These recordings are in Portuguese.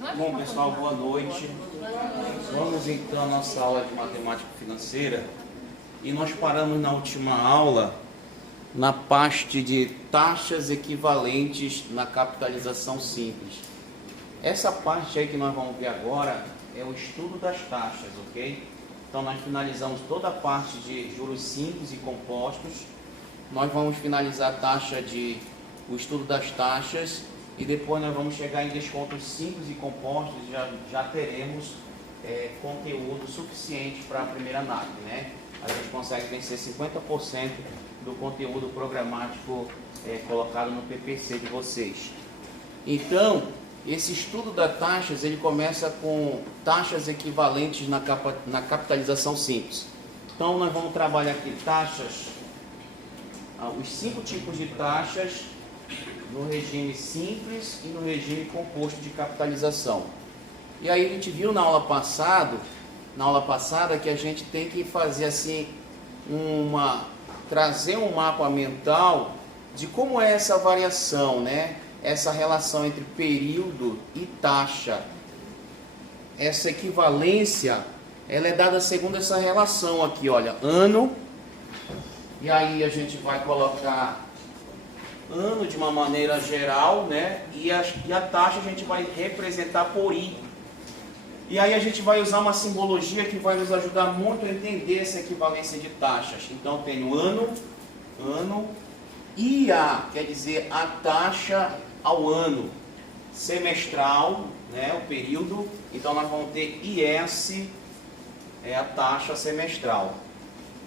Bom, pessoal, boa noite. Vamos então à nossa aula de matemática financeira. E nós paramos na última aula na parte de taxas equivalentes na capitalização simples. Essa parte aí que nós vamos ver agora é o estudo das taxas, ok? Então nós finalizamos toda a parte de juros simples e compostos. Nós vamos finalizar a taxa de o estudo das taxas e depois nós vamos chegar em descontos simples e compostos e já teremos conteúdo suficiente para a primeira análise, né? A gente consegue vencer 50% do conteúdo programático colocado no PPC de vocês. Então, esse estudo das taxas, ele começa com taxas equivalentes na capitalização simples. Então, nós vamos trabalhar aqui taxas, os 5 tipos de taxas no regime simples e no regime composto de capitalização. E aí a gente viu na aula passada que a gente tem que fazer assim trazer um mapa mental de como é essa variação, né? Essa relação entre período e taxa. Essa equivalência, ela é dada segundo essa relação aqui, olha, ano, e aí a gente vai colocar ano de uma maneira geral, né? E a taxa a gente vai representar por I. E aí a gente vai usar uma simbologia que vai nos ajudar muito a entender essa equivalência de taxas. Então tem o ano, IA, quer dizer a taxa ao ano, semestral, né? O período, então nós vamos ter IS, é a taxa semestral.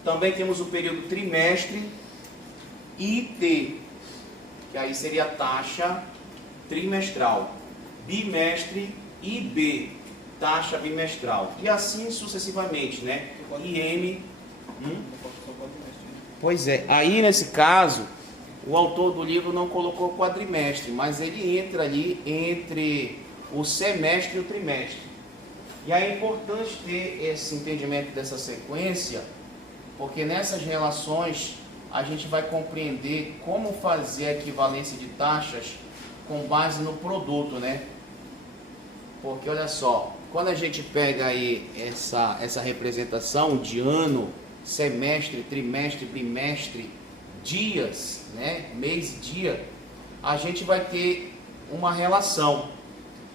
Também temos o período trimestre, IT, que aí seria a taxa trimestral, bimestre, IB, taxa bimestral, e assim sucessivamente, né? IM. Pois é, aí nesse caso, o autor do livro não colocou quadrimestre, mas ele entra ali entre o semestre e o trimestre. E aí é importante ter esse entendimento dessa sequência, porque nessas relações a gente vai compreender como fazer a equivalência de taxas com base no produto, né? Porque olha só, quando a gente pega aí essa representação de ano, semestre, trimestre, bimestre, dias, né? Mês e dia, a gente vai ter uma relação.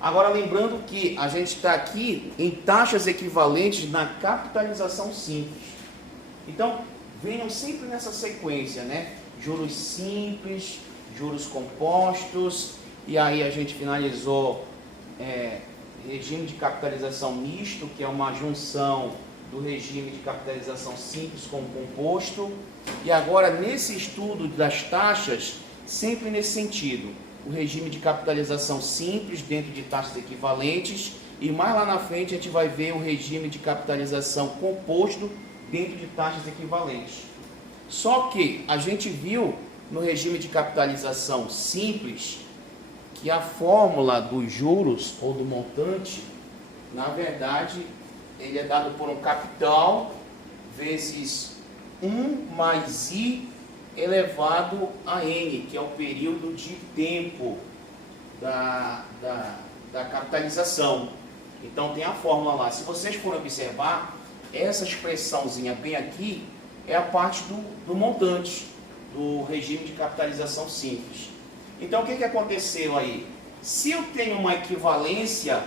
Agora lembrando que a gente está aqui em taxas equivalentes na capitalização simples. Então, venham sempre nessa sequência, né? Juros simples, juros compostos, e aí a gente finalizou regime de capitalização misto, que é uma junção do regime de capitalização simples com composto. E agora, nesse estudo das taxas, sempre nesse sentido, o regime de capitalização simples dentro de taxas equivalentes, e mais lá na frente a gente vai ver o regime de capitalização composto dentro de taxas equivalentes. Só que a gente viu no regime de capitalização simples que a fórmula dos juros ou do montante, na verdade, ele é dado por um capital vezes 1 mais I elevado a N, que é o período de tempo da capitalização. Então tem a fórmula lá. Se vocês forem observar, essa expressãozinha bem aqui é a parte do montante, do regime de capitalização simples. Então o que aconteceu aí? Se eu tenho uma equivalência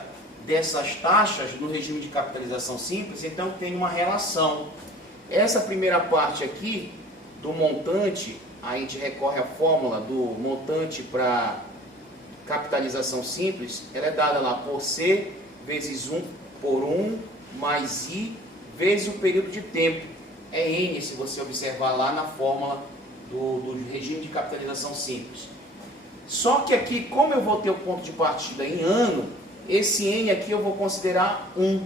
dessas taxas no regime de capitalização simples, então eu tenho uma relação. Essa primeira parte aqui do montante, a gente recorre à fórmula do montante para capitalização simples, ela é dada lá por C vezes 1 por 1 mais I vezes o período de tempo. É N, se você observar lá na fórmula do regime de capitalização simples. Só que aqui, como eu vou ter o ponto de partida em ano, esse N aqui eu vou considerar 1,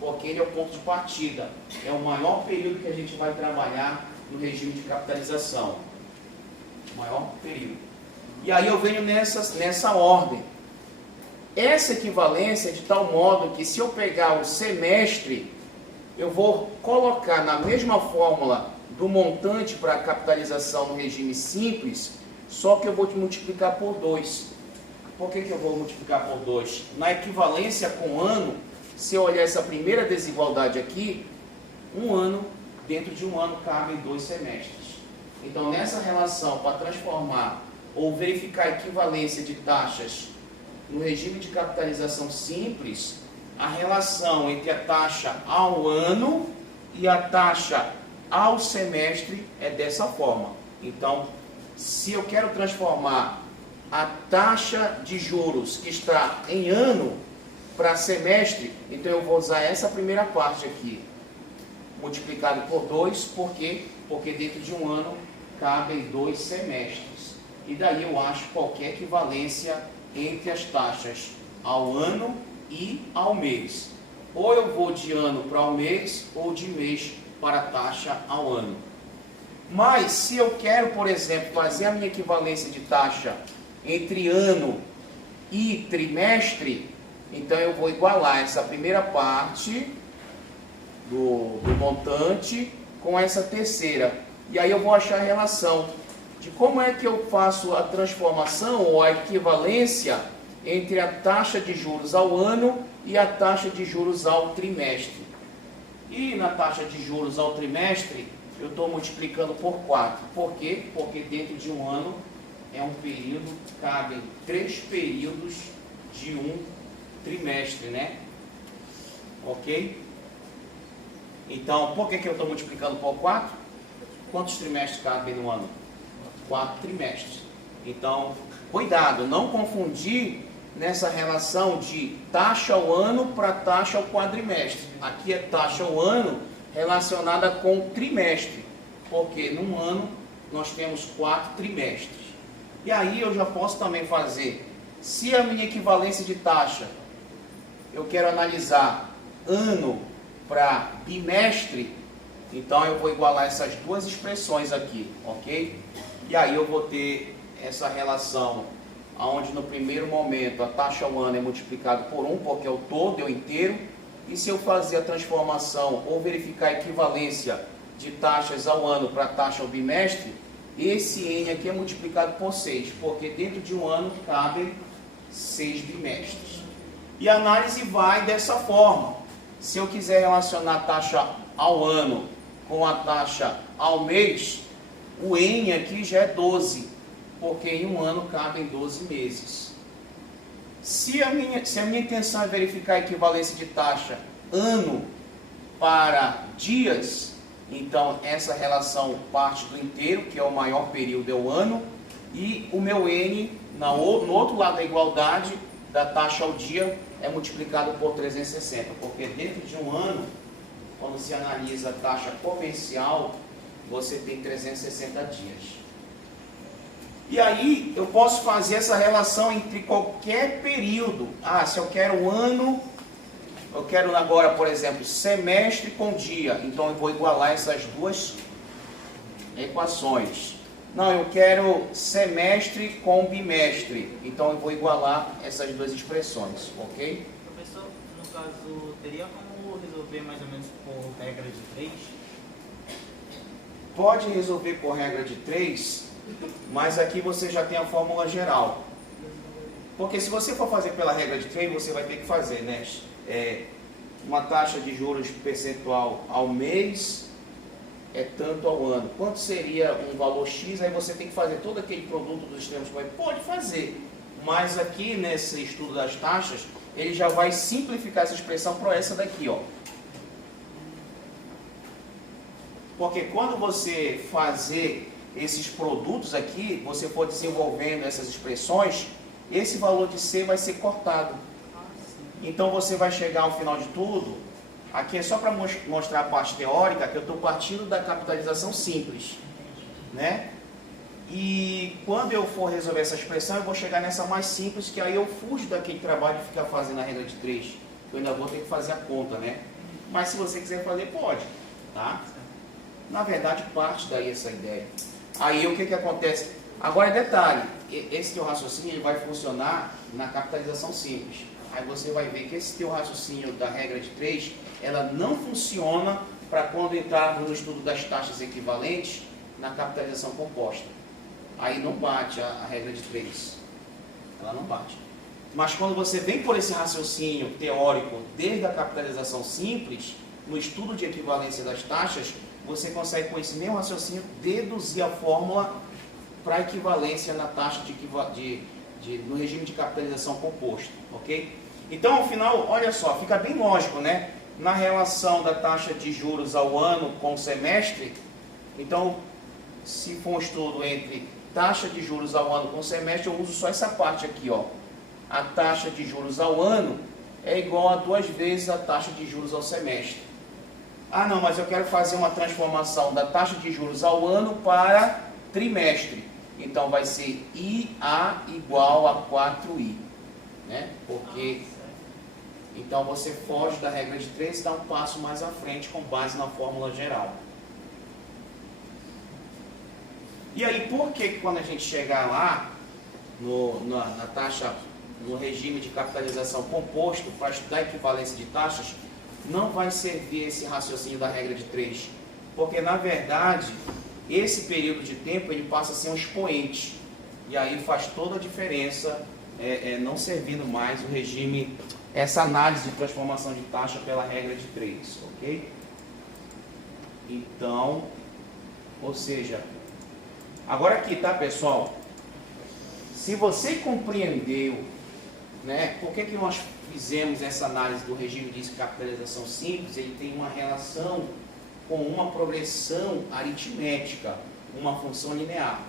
porque ele é o ponto de partida. É o maior período que a gente vai trabalhar no regime de capitalização. Maior período. E aí eu venho nessa ordem. Essa equivalência é de tal modo que se eu pegar o semestre, eu vou colocar na mesma fórmula do montante para a capitalização no regime simples, só que eu vou multiplicar por 2. Por que eu vou multiplicar por 2? Na equivalência com ano, se eu olhar essa primeira desigualdade aqui, um ano, dentro de um ano cabem 2 semestres. Então, nessa relação, para transformar ou verificar a equivalência de taxas no regime de capitalização simples, a relação entre a taxa ao ano e a taxa ao semestre é dessa forma. Então, se eu quero transformar a taxa de juros que está em ano para semestre, então eu vou usar essa primeira parte aqui, multiplicado por 2, por quê? Porque dentro de um ano cabem 2 semestres. E daí eu acho qualquer equivalência entre as taxas ao ano e ao mês. Ou eu vou de ano para o mês, ou de mês para a taxa ao ano. Mas se eu quero, por exemplo, fazer a minha equivalência de taxa entre ano e trimestre, então eu vou igualar essa primeira parte do montante com essa terceira. E aí eu vou achar a relação de como é que eu faço a transformação ou a equivalência entre a taxa de juros ao ano e a taxa de juros ao trimestre. E na taxa de juros ao trimestre, eu estou multiplicando por 4. Por quê? Porque dentro de um ano é um período, cabem 3 períodos de um trimestre, né? Ok? Então, por que eu estou multiplicando por 4? Quantos trimestres cabem no ano? 4 trimestres. Então, cuidado, não confundir nessa relação de taxa ao ano para taxa ao quadrimestre. Aqui é taxa ao ano relacionada com trimestre, porque num ano nós temos 4 trimestres. E aí eu já posso também fazer, se a minha equivalência de taxa, eu quero analisar ano para bimestre, então eu vou igualar essas duas expressões aqui, ok? E aí eu vou ter essa relação, onde no primeiro momento a taxa ao ano é multiplicado por 1, porque é o todo, é o inteiro, e se eu fazer a transformação ou verificar a equivalência de taxas ao ano para taxa ao bimestre, esse N aqui é multiplicado por 6, porque dentro de um ano cabem 6 bimestres. E a análise vai dessa forma. Se eu quiser relacionar a taxa ao ano com a taxa ao mês, o N aqui já é 12, porque em um ano cabem 12 meses. Se a minha intenção é verificar a equivalência de taxa ano para dias, então essa relação parte do inteiro, que é o maior período, é o ano, e o meu N, no outro lado da igualdade, da taxa ao dia, é multiplicado por 360, porque dentro de um ano, quando se analisa a taxa comercial, você tem 360 dias. E aí eu posso fazer essa relação entre qualquer período. Se eu quero um ano, eu quero agora, por exemplo, semestre com dia. Então eu vou igualar essas duas equações. Não, eu quero semestre com bimestre. Então eu vou igualar essas duas expressões, ok? Professor, no caso, teria como resolver mais ou menos por regra de 3? Pode resolver por regra de 3, mas aqui você já tem a fórmula geral. Porque se você for fazer pela regra de 3, você vai ter que fazer, né? Uma taxa de juros percentual ao mês é tanto ao ano. Quanto seria um valor X? Aí você tem que fazer todo aquele produto dos extremos. Pode fazer, mas aqui nesse estudo das taxas, ele já vai simplificar essa expressão para essa daqui, ó. Porque quando você fazer esses produtos aqui, você for desenvolvendo essas expressões, esse valor de C vai ser cortado. Então você vai chegar ao final de tudo, aqui é só para mostrar a parte teórica, que eu estou partindo da capitalização simples, né? E quando eu for resolver essa expressão, eu vou chegar nessa mais simples, que aí eu fujo daquele trabalho de ficar fazendo a regra de 3, que eu ainda vou ter que fazer a conta, né? Mas se você quiser fazer, pode, tá? Na verdade, parte daí essa ideia. Aí o que acontece? Agora detalhe, esse teu raciocínio ele vai funcionar na capitalização simples. Aí você vai ver que esse teu raciocínio da regra de 3, ela não funciona para quando entrarmos no estudo das taxas equivalentes na capitalização composta. Aí não bate a regra de 3. Ela não bate. Mas quando você vem por esse raciocínio teórico desde a capitalização simples, no estudo de equivalência das taxas, você consegue com esse mesmo raciocínio deduzir a fórmula para equivalência na taxa no regime de capitalização composto, ok? Então, ao final, olha só, fica bem lógico, né? Na relação da taxa de juros ao ano com o semestre, então, se for um estudo entre taxa de juros ao ano com o semestre, eu uso só essa parte aqui, ó. A taxa de juros ao ano é igual a 2 vezes a taxa de juros ao semestre. Ah, não, mas eu quero fazer uma transformação da taxa de juros ao ano para trimestre. Então, vai ser IA igual a 4I, né? Porque, então, você foge da regra de 3 e dá um passo mais à frente com base na fórmula geral. E aí, por que quando a gente chegar lá, na taxa, no regime de capitalização composto, para estudar a equivalência de taxas, não vai servir esse raciocínio da regra de 3? Porque, na verdade, esse período de tempo ele passa a ser um expoente. E aí faz toda a diferença, não servindo mais o regime, essa análise de transformação de taxa pela regra de 3, ok? Então, ou seja, agora aqui, tá, pessoal? Se você compreendeu, né, por que nós fizemos essa análise do regime de capitalização simples, ele tem uma relação com uma progressão aritmética, uma função linear.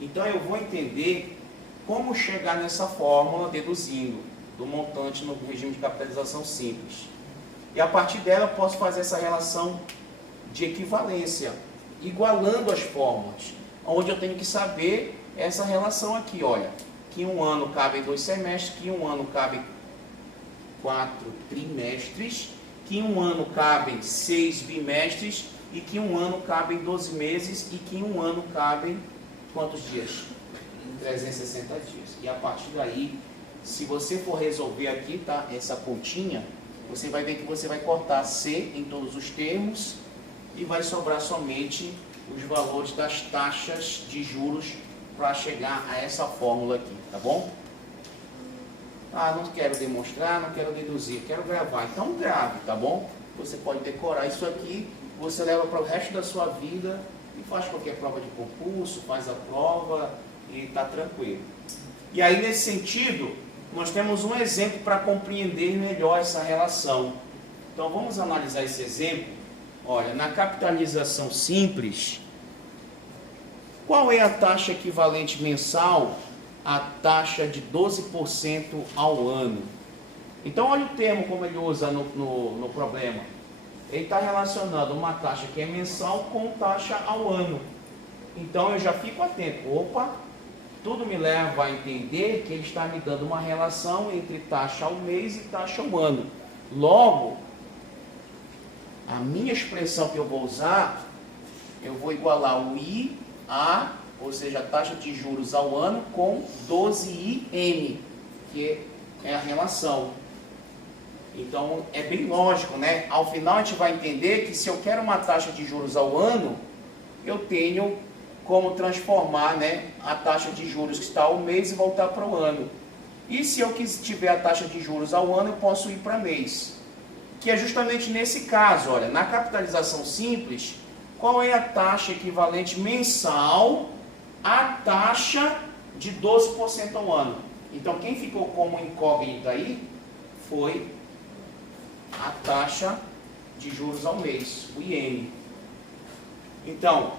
Então eu vou entender como chegar nessa fórmula deduzindo do montante no regime de capitalização simples. E a partir dela eu posso fazer essa relação de equivalência, igualando as fórmulas, onde eu tenho que saber essa relação aqui, olha, que um ano cabe 2 semestres, que um ano cabe 4 trimestres, que um ano cabem 6 bimestres e que um ano cabem 12 meses e que um ano cabem quantos dias? 360 dias. E a partir daí, se você for resolver aqui, tá, essa continha, você vai ver que você vai cortar C em todos os termos e vai sobrar somente os valores das taxas de juros para chegar a essa fórmula aqui, tá bom? Ah, não quero demonstrar, não quero deduzir, quero gravar. Então grave, tá bom? Você pode decorar isso aqui, você leva para o resto da sua vida e faz qualquer prova de concurso, faz a prova e está tranquilo. E aí, nesse sentido, nós temos um exemplo para compreender melhor essa relação. Então vamos analisar esse exemplo. Olha, na capitalização simples, qual é a taxa equivalente mensal à taxa de 12% ao ano? Então, olha o termo como ele usa no problema. Ele está relacionando uma taxa que é mensal com taxa ao ano. Então, eu já fico atento. Opa, tudo me leva a entender que ele está me dando uma relação entre taxa ao mês e taxa ao ano. Logo, a minha expressão que eu vou usar, eu vou igualar o IA, ou seja, a taxa de juros ao ano, com 12IM, que é a relação. Então, é bem lógico, né? Ao final, a gente vai entender que se eu quero uma taxa de juros ao ano, eu tenho como transformar, né, a taxa de juros que está ao mês e voltar para o ano. E se eu tiver a taxa de juros ao ano, eu posso ir para mês. Que é justamente nesse caso, olha, na capitalização simples, qual é a taxa equivalente mensal à taxa de 12% ao ano? Então, quem ficou como incógnita aí foi a taxa de juros ao mês, o IN. Então,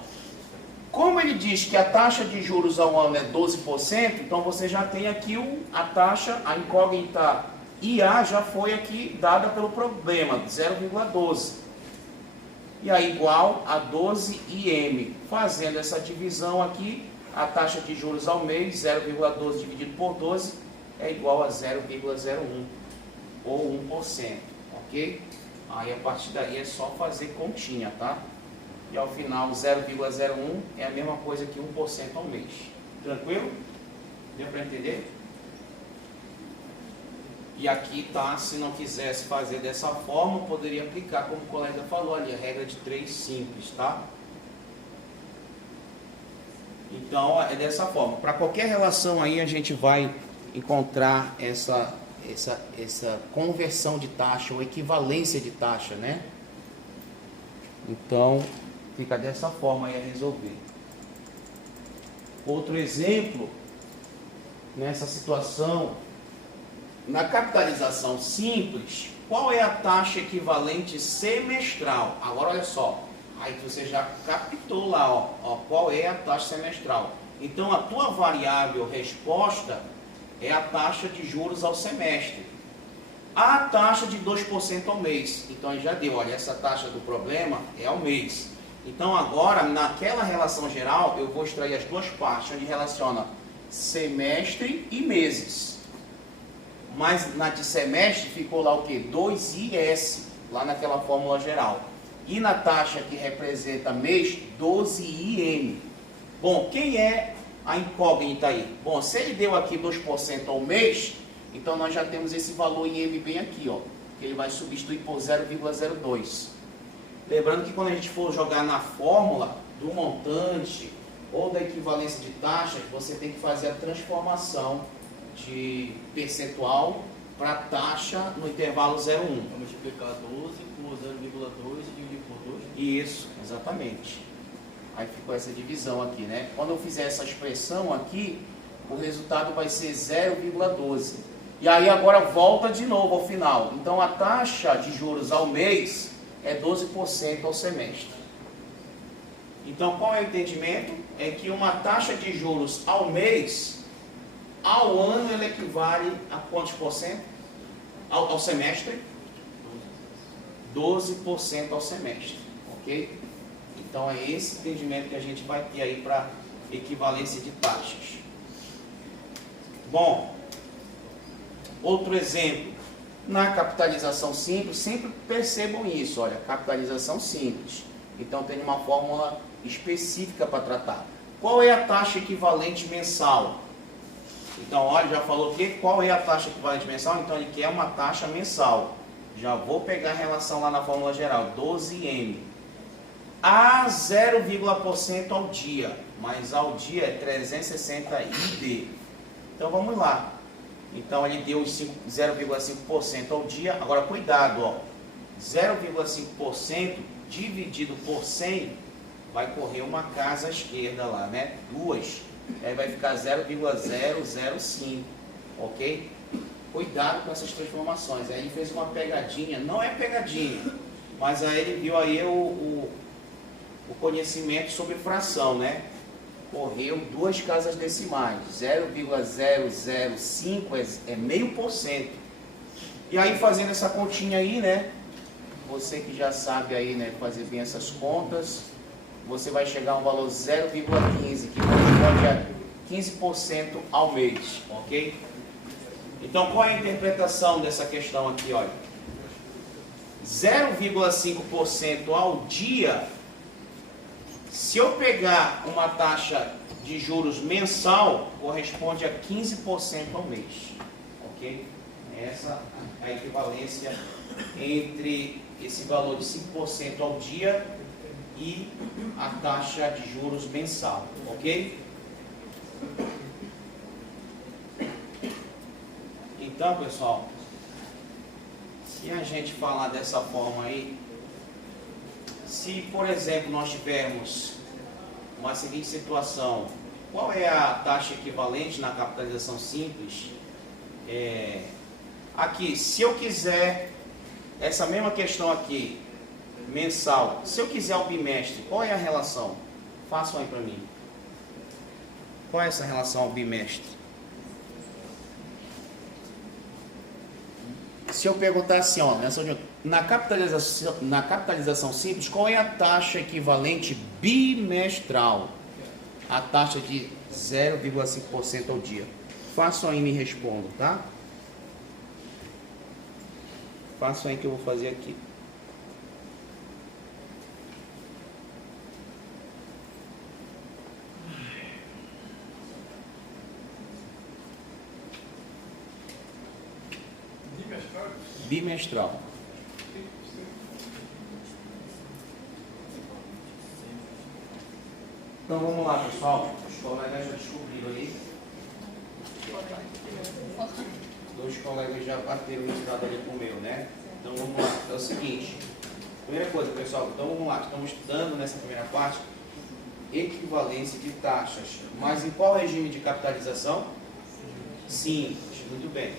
como ele diz que a taxa de juros ao ano é 12%, então você já tem aqui a taxa, a incógnita IA já foi aqui dada pelo problema, 0,12. E aí igual a 12IM. Fazendo essa divisão aqui, a taxa de juros ao mês, 0,12 dividido por 12, é igual a 0,01, ou 1%, ok? Aí a partir daí é só fazer continha, tá? E ao final 0,01 é a mesma coisa que 1% ao mês. Tranquilo? Deu para entender? E aqui tá, se não quisesse fazer dessa forma, poderia aplicar, como o colega falou ali, a regra de 3 simples, tá? Então, é dessa forma. Para qualquer relação aí, a gente vai encontrar essa conversão de taxa ou equivalência de taxa, né? Então, fica dessa forma aí a resolver. Outro exemplo, nessa situação, na capitalização simples, qual é a taxa equivalente semestral? Agora olha só, aí você já captou lá, ó, qual é a taxa semestral. Então a tua variável resposta é a taxa de juros ao semestre. A taxa de 2% ao mês. Então aí já deu, olha, essa taxa do problema é ao mês. Então agora, naquela relação geral, eu vou extrair as duas partes, onde relaciona semestre e meses. Mas na de semestre ficou lá o que? 2IS, lá naquela fórmula geral. E na taxa que representa mês, 12IM. Bom, quem é a incógnita aí? Bom, se ele deu aqui 2% ao mês, então nós já temos esse valor em M bem aqui, ó, que ele vai substituir por 0,02. Lembrando que quando a gente for jogar na fórmula do montante ou da equivalência de taxas, você tem que fazer a transformação de percentual para taxa no intervalo 0,1. Vou multiplicar 12 por 0,2 e dividir por 2? Isso, exatamente. Aí ficou essa divisão aqui, né? Quando eu fizer essa expressão aqui, o resultado vai ser 0,12. E aí agora volta de novo ao final. Então a taxa de juros ao mês é 12% ao semestre. Então qual é o entendimento? É que uma taxa de juros ao mês, ao ano, ela equivale a quantos por cento? Ao semestre? 12% ao semestre, ok? Então é esse entendimento que a gente vai ter aí para equivalência de taxas. Bom, outro exemplo, na capitalização simples, sempre percebam isso, olha, capitalização simples. Então tem uma fórmula específica para tratar. Qual é a taxa equivalente mensal? Então, olha, já falou que qual é a taxa equivalente mensal? Então ele quer uma taxa mensal. Já vou pegar a relação lá na fórmula geral, 12M. A 0,% ao dia, mas ao dia é 360 ID. Então vamos lá. Então ele deu 0,5% ao dia. Agora cuidado, ó. 0,5% dividido por 100 vai correr uma casa à esquerda lá, né? Duas. Aí vai ficar 0,005, ok? Cuidado com essas transformações. Aí ele fez uma pegadinha, não é pegadinha, mas aí ele viu aí o conhecimento sobre fração, né? Correu duas casas decimais, 0,005 é 0,5%. E aí fazendo essa continha aí, né? Você que já sabe aí, né, fazer bem essas contas, você vai chegar a um valor 0,15, que corresponde a 15% ao mês, ok? Então, qual é a interpretação dessa questão aqui, olha? 0,5% ao dia, se eu pegar uma taxa de juros mensal, corresponde a 15% ao mês, ok? Essa é a equivalência entre esse valor de 5% ao dia e a taxa de juros mensal, ok? Então, pessoal, se a gente falar dessa forma aí, se, por exemplo, nós tivermos uma seguinte situação, qual é a taxa equivalente na capitalização simples? Aqui, se eu quiser essa mesma questão aqui, mensal, se eu quiser o bimestre, qual é a relação? Façam aí para mim. Qual é essa relação ao bimestre? Se eu perguntar assim, ó, na capitalização simples, qual é a taxa equivalente bimestral? A taxa de 0,5% ao dia. Façam aí e me respondam, tá? Façam aí que eu vou fazer aqui. Bimestral. Então vamos lá, pessoal. Os colegas já descobriram aí. Dois colegas já bateram o resultado ali com o meu, né? Então vamos lá. É o seguinte. Primeira coisa, pessoal. Então vamos lá. Estamos estudando nessa primeira parte equivalência de taxas. Mas em qual regime de capitalização? Simples. Muito bem.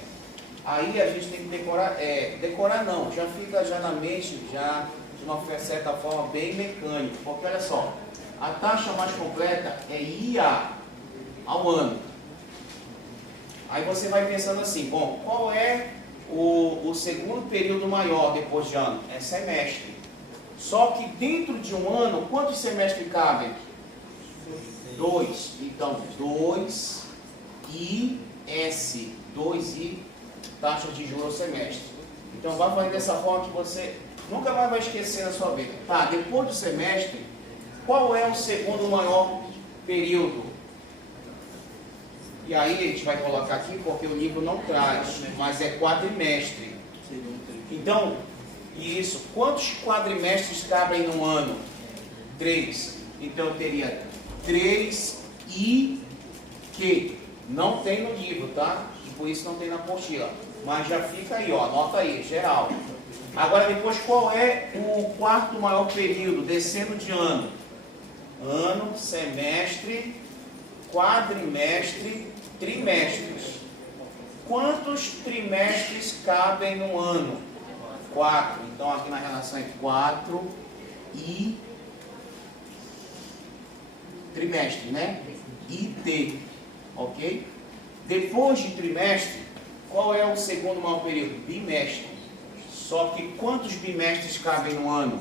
Aí a gente tem que decorar. Decorar não. Já fica já na mente, já de uma certa forma bem mecânico. Porque olha só. A taxa mais completa é IA ao ano. Aí você vai pensando assim, bom, qual é o segundo período maior depois de ano? É semestre. Só que dentro de um ano, quantos semestres cabem? 2. Então, 2 I S. 2 I, taxa de juros ao semestre. Então, vai fazer dessa forma que você nunca mais vai esquecer na sua vida. Tá, depois do semestre, qual é o segundo maior período? E aí a gente vai colocar aqui porque o livro não traz, mas é quadrimestre. Então, isso, quantos quadrimestres cabem no ano? 3. Então eu teria 3 I que não tem no livro, tá? E por isso não tem na apostila. Mas já fica aí, ó, anota aí, geral. Agora depois, qual é o quarto maior período, descendo de ano? Ano, semestre, quadrimestre, trimestres. Quantos trimestres cabem no ano? 4. Então aqui na relação é 4 e trimestre, né? IT, ok? Depois de trimestre, qual é o segundo maior período? Bimestre. Só que quantos bimestres cabem no ano?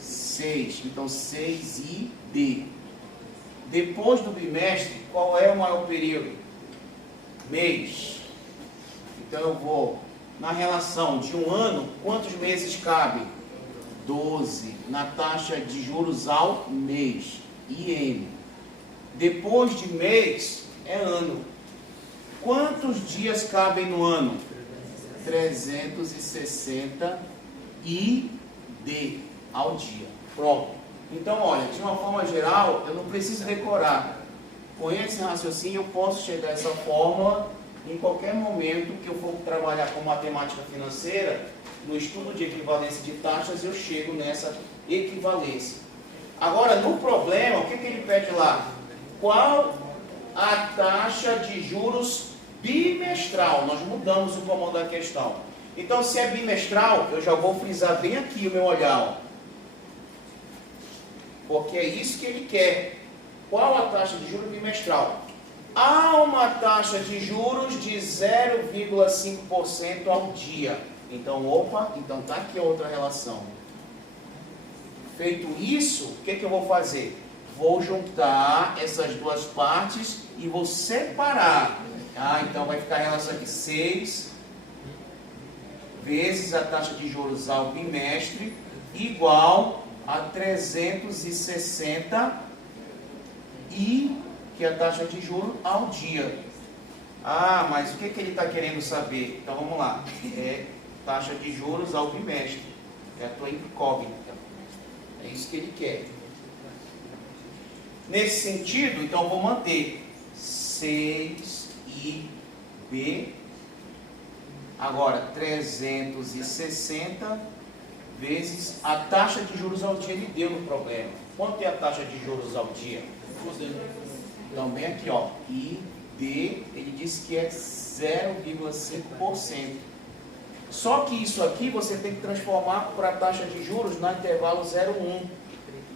6. Então 6 e D. Depois do bimestre, qual é o maior período? Mês. Então eu vou na relação de um ano, quantos meses cabem? 12. Na taxa de juros ao mês, IM. Depois de mês é ano. Quantos dias cabem no ano? 360 ID ao dia. Pronto. Então, olha, de uma forma geral, eu não preciso decorar. Com esse raciocínio, eu posso chegar a essa fórmula em qualquer momento que eu for trabalhar com matemática financeira, no estudo de equivalência de taxas, eu chego nessa equivalência. Agora, no problema, o que ele pede lá? Qual a taxa de juros bimestral? Nós mudamos o comando da questão. Então, se é bimestral, eu já vou frisar bem aqui o meu olhar, ó. Porque é isso que ele quer. Qual a taxa de juros bimestral? Há uma taxa de juros de 0,5% ao dia. Então, opa, então está aqui outra relação. Feito isso, o que eu vou fazer? Vou juntar essas duas partes e vou separar. Então vai ficar a relação aqui, 6 vezes a taxa de juros ao bimestre, igual a 360 I, que é a taxa de juros ao dia. Mas o que ele está querendo saber? Então vamos lá. É taxa de juros ao bimestre. É a tua incógnita. É isso que ele quer. Nesse sentido, então vou manter 6IB. Agora 360 vezes a taxa de juros ao dia. Ele deu no problema. Quanto é a taxa de juros ao dia? Então, bem aqui, ó, ID, ele disse que é 0,5%. Só que isso aqui você tem que transformar para a taxa de juros no intervalo 0,1,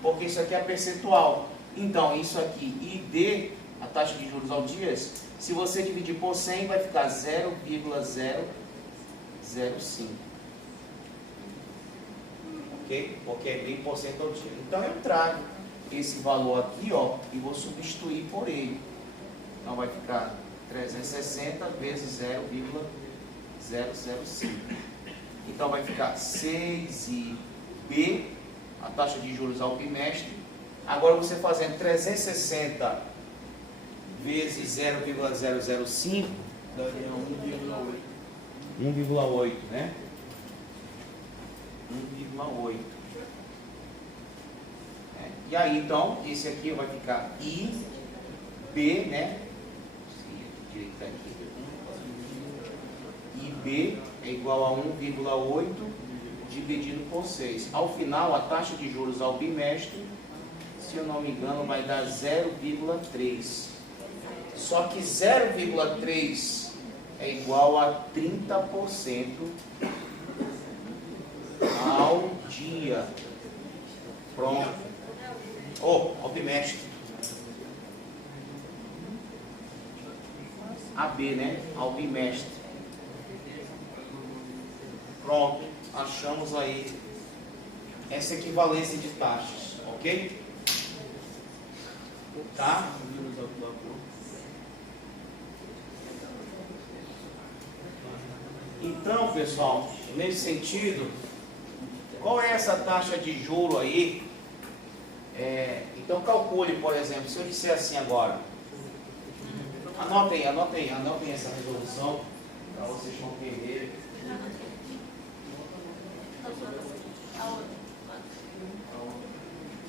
porque isso aqui é percentual. Então, isso aqui, ID, a taxa de juros ao dia, se você dividir por 100, vai ficar 0,005. Ok? Porque é bem por cento ao dia. Então, eu trago esse valor aqui, ó, e vou substituir por ele. Então vai ficar 360 vezes 0,005. Então vai ficar 6IB, a taxa de juros ao bimestre. Agora você fazendo 360 vezes 0,005, daria 1,8. 1,8, né? 1,8. E aí, então, esse aqui vai ficar IB, né? direito aqui. IB é igual a 1,8 dividido por 6. Ao final, a taxa de juros ao bimestre, se eu não me engano, vai dar 0,3. Só que 0,3 é igual a 30% ao dia. Pronto. Ao bimestre. AB, né? Ao bimestre. Pronto. Achamos aí essa equivalência de taxas. Ok? Tá? Então, pessoal, nesse sentido, qual é essa taxa de juro aí? Então, calcule, por exemplo, se eu disser assim agora, anotem essa resolução, para vocês compreenderem.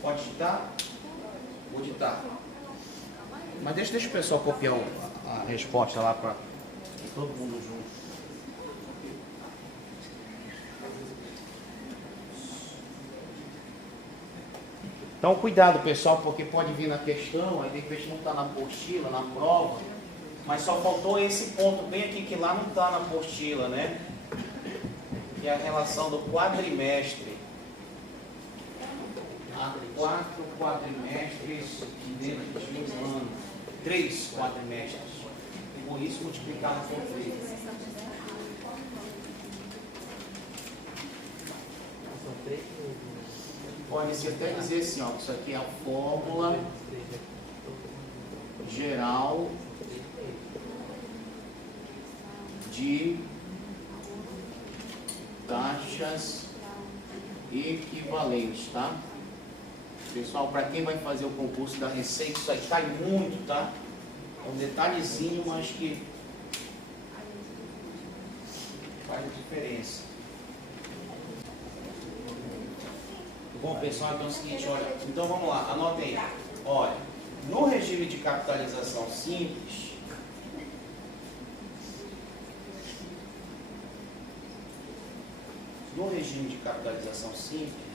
Pode digitar? Vou digitar. Mas deixa o pessoal copiar a resposta lá para todo mundo junto. Então, cuidado, pessoal, porque pode vir na questão, aí de repente não está na apostila, na prova, mas só faltou esse ponto bem aqui que lá não está na apostila, né? Que é a relação do quadrimestre. Há 4 quadrimestres dentro de um ano. 3 quadrimestres. E por isso multiplicado por 3. Pode-se até dizer assim, ó, isso aqui é a fórmula geral de taxas equivalentes, tá? Pessoal, para quem vai fazer o concurso da Receita, isso aí cai muito, tá? É um detalhezinho, mas que faz a diferença. Bom, pessoal, então é o seguinte, olha, então vamos lá, anotem aí. Olha, no regime de capitalização simples,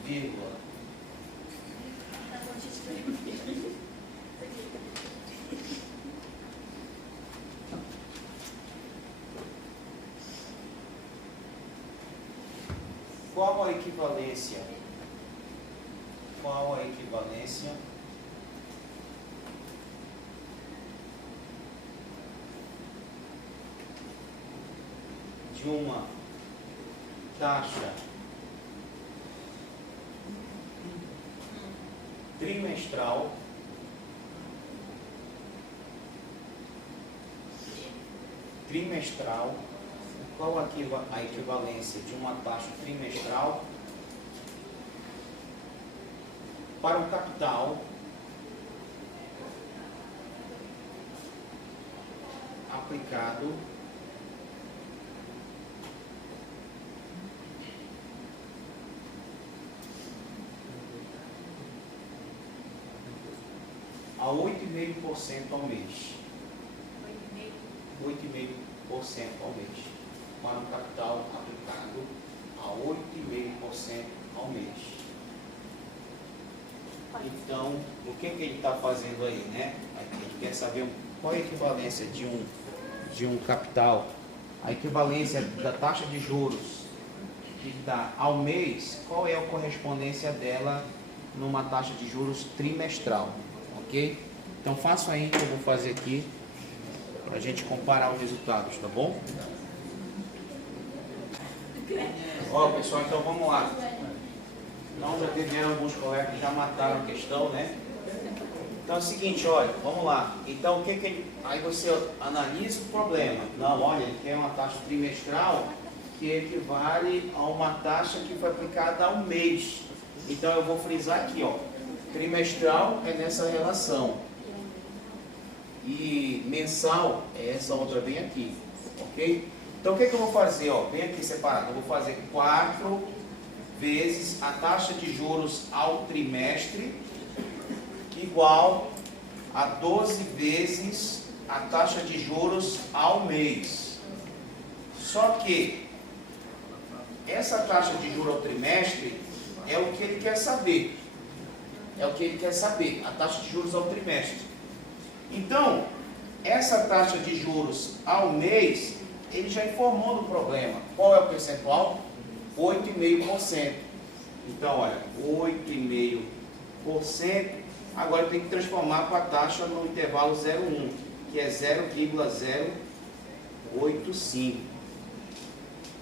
vírgula, qual a equivalência? De uma taxa trimestral qual aqui a equivalência de uma taxa trimestral para o capital aplicado a 8,5% ao mês. 8,5% ao mês. Para um capital aplicado a 8,5% ao mês. Então, o que ele está fazendo aí, né? A gente quer saber qual é a equivalência de um capital, a equivalência da taxa de juros que dá ao mês, qual é a correspondência dela numa taxa de juros trimestral. Ok? Então faço aí que eu vou fazer aqui para a gente comparar os resultados, tá bom? Ó, pessoal, então vamos lá. Então já tiveram alguns colegas que já mataram a questão, né? Então é o seguinte, olha, vamos lá. Então o que ele... Aí você analisa o problema. Não, olha, ele quer uma taxa trimestral que equivale a uma taxa que foi aplicada ao mês. Então eu vou frisar aqui, ó. Trimestral é nessa relação. E mensal é essa outra bem aqui. Ok? Então o que eu vou fazer? Ó, bem aqui separado. Eu vou fazer 4 vezes a taxa de juros ao trimestre igual a 12 vezes a taxa de juros ao mês. Só que essa taxa de juros ao trimestre é o que ele quer saber. É o que ele quer saber, a taxa de juros ao trimestre. Então, essa taxa de juros ao mês, ele já informou do problema. Qual é o percentual? 8,5%. Então, olha, 8,5%. Agora eu tenho que transformar para a taxa no intervalo 0,1, que é 0,085.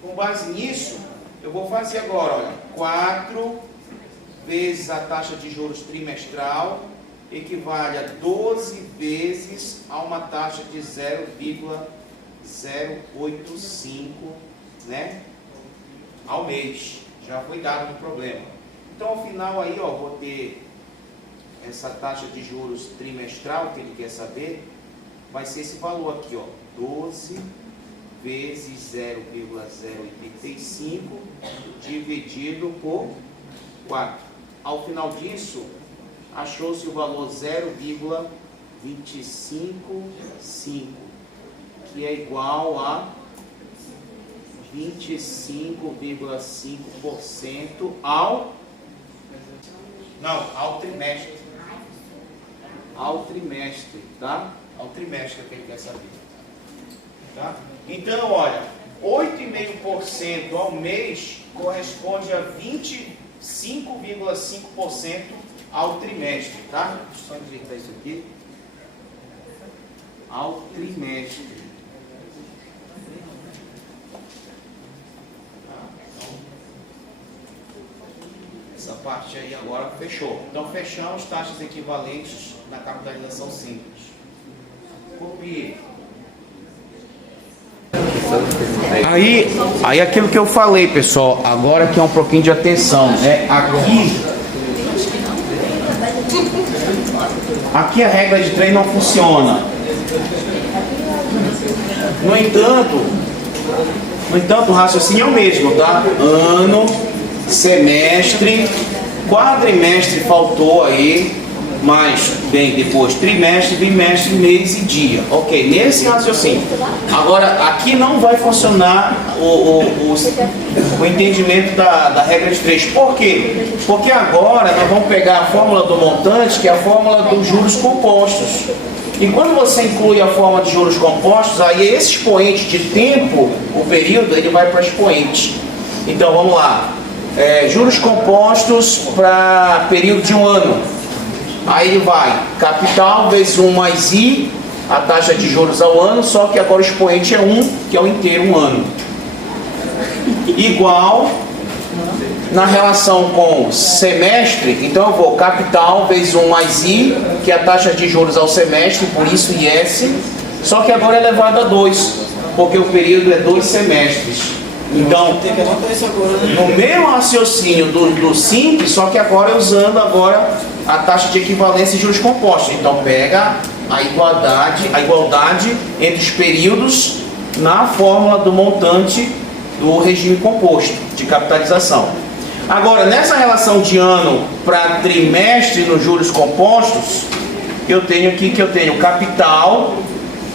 Com base nisso, eu vou fazer agora, olha, 4 vezes a taxa de juros trimestral equivale a 12 vezes a uma taxa de 0,085, né, ao mês. Já foi dado o problema. Então, ao final aí, ó, vou ter essa taxa de juros trimestral que ele quer saber, vai ser esse valor aqui, ó, 12 vezes 0,085 dividido por 4. Ao final disso, achou-se o valor 0,255, que é igual a 25,5% ao trimestre. Ao trimestre, tá? Ao trimestre que ele quer saber. Tá? Então, olha, 8,5% ao mês corresponde a 25,5% ao trimestre, tá? Deixa eu só endireitar isso aqui. Ao trimestre. Tá? Então, essa parte aí agora fechou. Então, fechamos taxas equivalentes na capitalização simples. Copie. Aí aquilo que eu falei, pessoal, agora que é um pouquinho de atenção, né? Aqui a regra de trem não funciona. No entanto, o raciocínio é o mesmo, tá? Ano, semestre, quadrimestre faltou aí, mas bem depois trimestre, bimestre, mês e dia. Ok, nesse raciocínio. Agora, aqui não vai funcionar o entendimento da regra de 3. Por quê? Porque agora nós vamos pegar a fórmula do montante, que é a fórmula dos juros compostos. E quando você inclui a fórmula de juros compostos, aí esse expoente de tempo, o período, ele vai para expoente. Então, vamos lá. Juros compostos para período de um ano. Aí ele vai, capital vezes 1 mais I, a taxa de juros ao ano, só que agora o expoente é 1, que é o inteiro, um ano. Igual, na relação com semestre, então eu vou capital vezes 1 mais I, que é a taxa de juros ao semestre, por isso IS, só que agora é elevado a 2, porque o período é 2 semestres. Então, no mesmo raciocínio do simples, só que agora usando a taxa de equivalência de juros compostos. Então, pega a igualdade entre os períodos na fórmula do montante do regime composto de capitalização. Agora, nessa relação de ano para trimestre nos juros compostos, eu tenho aqui que eu tenho capital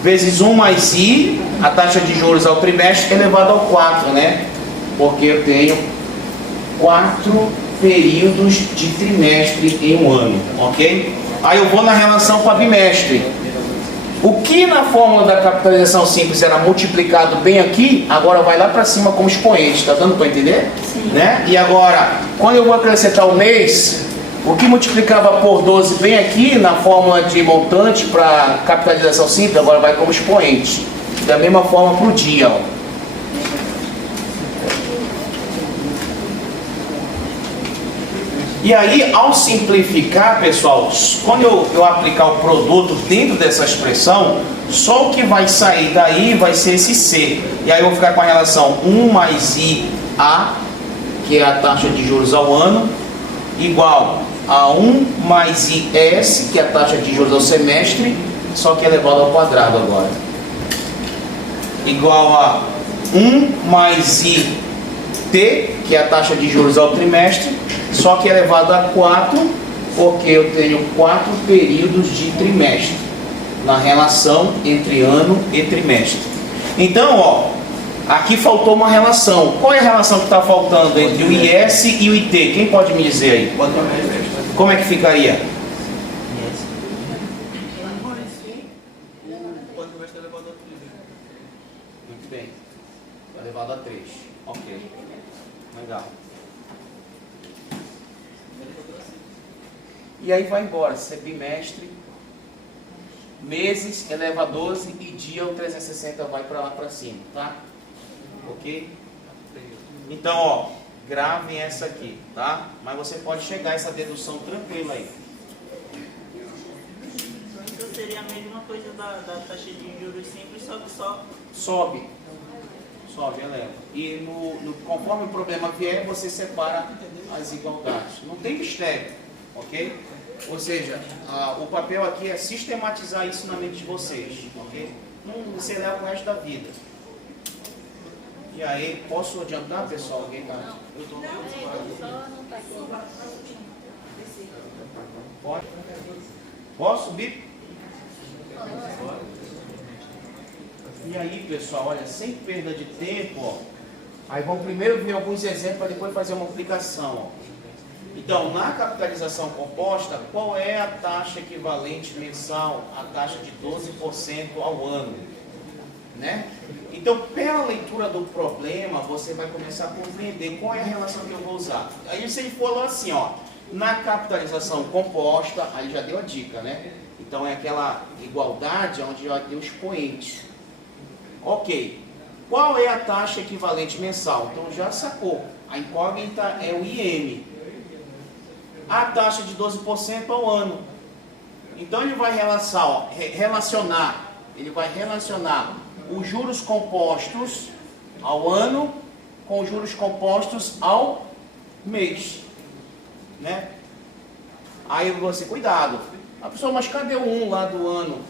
vezes 1 mais I, a taxa de juros ao trimestre elevado ao 4, né? Porque eu tenho 4 períodos de trimestre em um ano, ok? Aí eu vou na relação para bimestre. O que na fórmula da capitalização simples era multiplicado bem aqui, agora vai lá para cima como expoente, tá dando para entender? Sim. Né? E agora, quando eu vou acrescentar o mês, o que multiplicava por 12 bem aqui na fórmula de montante para capitalização simples, agora vai como expoente. Da mesma forma para o dia. Ó. E aí, ao simplificar, pessoal, quando eu aplicar o produto dentro dessa expressão, só o que vai sair daí vai ser esse C. E aí eu vou ficar com a relação 1 mais IA, que é a taxa de juros ao ano, igual a 1 mais IS, que é a taxa de juros ao semestre, só que elevado ao quadrado agora. Igual a 1 mais IT, que é a taxa de juros ao trimestre, só que elevado a 4, porque eu tenho 4 períodos de trimestre. na relação entre ano e trimestre. Então, ó, aqui faltou uma relação. Qual é a relação que está faltando entre o IS e o IT? Quem pode me dizer aí? Como é que ficaria? Muito bem. Elevado a 3. Ok. Legal. E aí vai embora. Se é bimestre, meses eleva a 12 e dia o 360 vai para lá para cima, tá? Ok? Então, ó, gravem essa aqui, tá? Mas você pode chegar a essa dedução tranquila aí. Então seria a mesma coisa da taxa de juros simples, só que só... Sobe, eleva. E conforme o problema vier, você separa as igualdades. Não tem mistério, ok? Ou seja, o papel aqui é sistematizar isso na mente de vocês, ok? Não você leva o resto da vida. E aí, posso adiantar, pessoal? Alguém tá? Eu tô Pode? Posso subir? E aí, pessoal, olha, sem perda de tempo, ó, aí vamos primeiro ver alguns exemplos para depois fazer uma aplicação, ó. Então, na capitalização composta, qual é a taxa equivalente mensal? A taxa de 12% ao ano, né? Então, pela leitura do problema, você vai começar a compreender qual é a relação que eu vou usar. Aí você falou assim, ó, na capitalização composta, aí já deu a dica, né? Então, é aquela igualdade onde já deu expoente. Ok. Qual é a taxa equivalente mensal? Então, já sacou. A incógnita é o IM. A taxa de 12% ao ano. Então ele vai relacionar os juros compostos ao ano com os juros compostos ao mês, né? Aí você, cuidado. A pessoa, mas cadê o 1 lá do ano?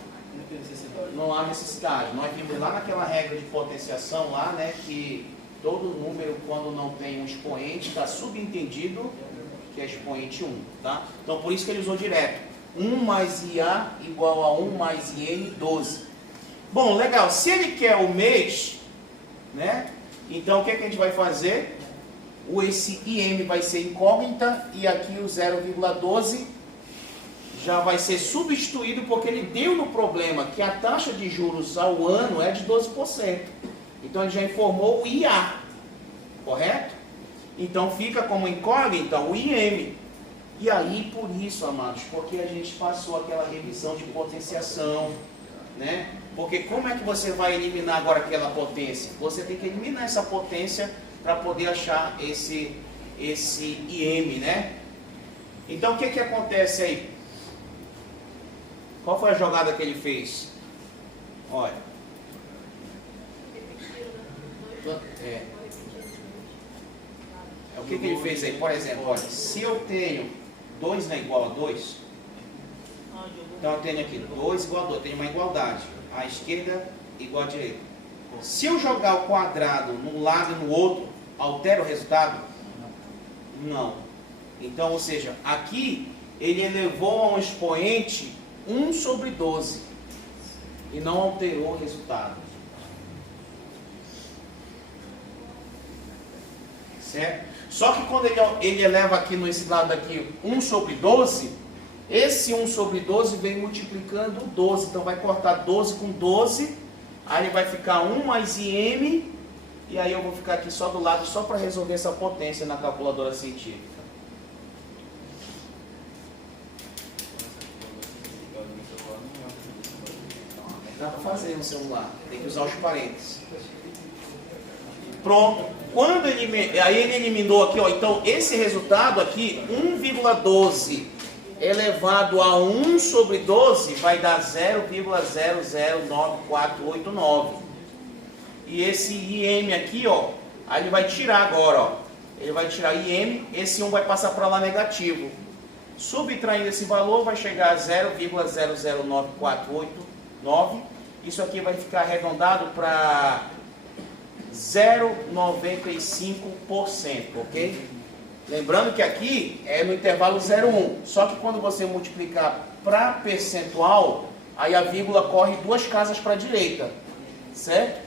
Não há necessidade. Nós vimos lá naquela regra de potenciação lá, né, que todo número quando não tem um expoente está subentendido que é expoente 1, tá? Então, por isso que ele usou direto. 1 mais IA igual a 1 mais IN, 12. Bom, legal. Se ele quer o mês, né? Então, o que é que a gente vai fazer? Esse IM vai ser incógnita e aqui o 0,12 já vai ser substituído porque ele deu no problema que a taxa de juros ao ano é de 12%. Então, ele já informou o IA, correto? Então fica como incógnita o IM. E aí, por isso, amados, porque a gente passou aquela revisão de potenciação, né? Porque como é que você vai eliminar agora aquela potência? Você tem que eliminar essa potência para poder achar esse IM, né? Então o que que acontece aí? Qual foi a jogada que ele fez? Olha. O que ele fez aí? Por exemplo, olha, se eu tenho 2 não é igual a 2, então eu tenho aqui 2 igual a 2, eu tenho uma igualdade. A esquerda igual à direita. Se eu jogar o quadrado num lado e no outro, altera o resultado? Não. Então, ou seja, aqui ele elevou a um expoente 1 sobre 12 e não alterou o resultado. Certo? Só que quando ele eleva aqui nesse lado aqui 1 sobre 12, esse 1 sobre 12 vem multiplicando 12. Então vai cortar 12 com 12, aí ele vai ficar 1 mais IM, e aí eu vou ficar aqui só do lado, só para resolver essa potência na calculadora científica. Dá para fazer no celular, tem que usar os parênteses. Pronto. Quando aí ele eliminou aqui, ó, então esse resultado aqui, 1,12 elevado a 1 sobre 12 vai dar 0,009489. E esse IM aqui, ó, aí ele vai tirar agora, ó. Ele vai tirar IM, esse 1 vai passar para lá negativo. Subtraindo esse valor vai chegar a 0,009489. Isso aqui vai ficar arredondado para 0,95%, ok? Lembrando que aqui é no intervalo 0,1. Só que quando você multiplicar para percentual, Aí a vírgula corre 2 casas para a direita, certo?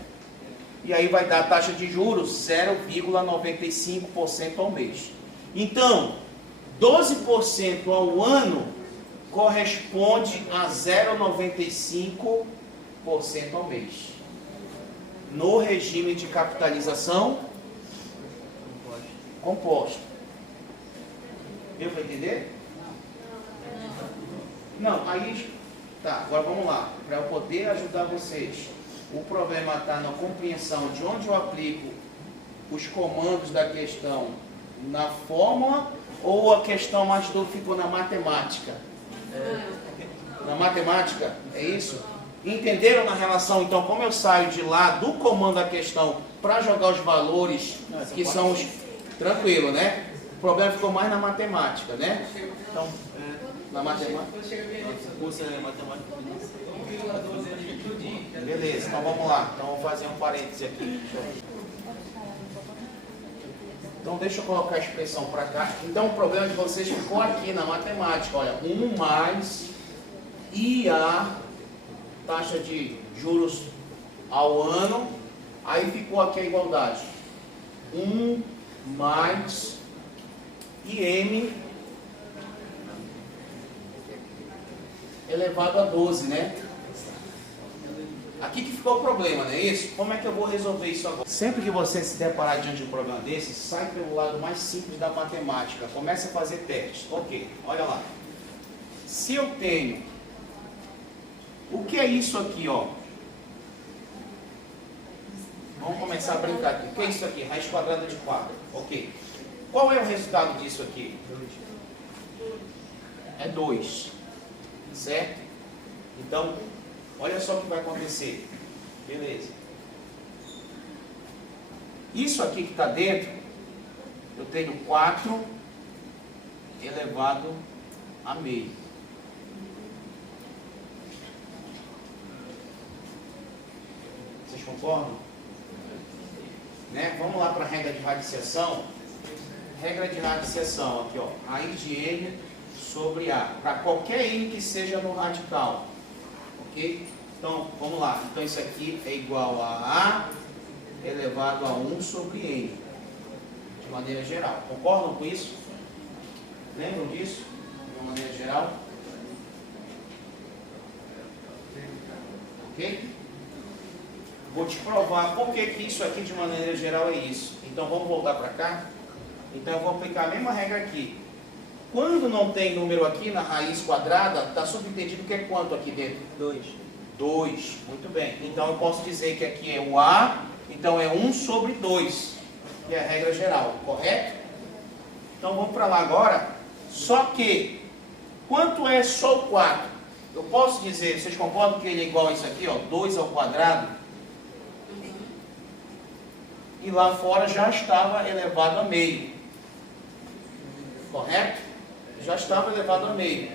E aí vai dar a taxa de juros 0,95% ao mês. Então, 12% ao ano corresponde a 0,95% ao mês. No regime de capitalização composta. Deu para entender? Não, aí... Tá, agora vamos lá. Para eu poder ajudar vocês, o problema está na compreensão de onde eu aplico os comandos da questão na fórmula, ou a questão mais dúvida ficou na matemática? Na matemática, é isso? Entenderam na relação, então, como eu saio de lá do comando da questão para jogar os valores que são os... Tranquilo, né? O problema ficou mais na matemática, né? Então, na matemática. Curso é matemática. Beleza, então vamos lá. Então vamos fazer um parêntese aqui. Então deixa eu colocar a expressão para cá. Então o problema de vocês ficou aqui na matemática. Olha, 1 mais IA, taxa de juros ao ano. Aí ficou aqui a igualdade. 1 mais IM elevado a 12, né? Aqui que ficou o problema, não é isso? Como é que eu vou resolver isso agora? Sempre que você se deparar diante de um problema desse, sai pelo lado mais simples da matemática. Comece a fazer testes. Ok, olha lá. Se eu tenho... O que é isso aqui, ó? Vamos começar a brincar aqui. O que é isso aqui? Raiz quadrada de 4. Ok. Qual é o resultado disso aqui? É 2. Certo? Então, olha só o que vai acontecer. Beleza. Isso aqui que está dentro, eu tenho 4 elevado a meio. Vocês concordam? Né? Vamos lá para a regra de radiciação. Regra de radiciação, aqui ó, raiz de n sobre A, para qualquer n que seja no radical, ok? Então, vamos lá, então isso aqui é igual a A elevado a 1 sobre n, de maneira geral. Concordam com isso? Lembram disso? De uma maneira geral? Ok? Vou te provar por que isso aqui de maneira geral é isso. Então, vamos voltar para cá? Então, eu vou aplicar a mesma regra aqui. Quando não tem número aqui na raiz quadrada, está subentendido que é quanto aqui dentro? 2. 2. Muito bem. Então eu posso dizer que aqui é o A, então é 1 sobre 2, que é a regra geral, correto? Então vamos para lá agora. Só que, quanto é só o 4? Eu posso dizer, vocês concordam que ele é igual a isso aqui, ó, 2 ao quadrado? E lá fora já estava elevado a meio. Correto? Já estava elevado a meio.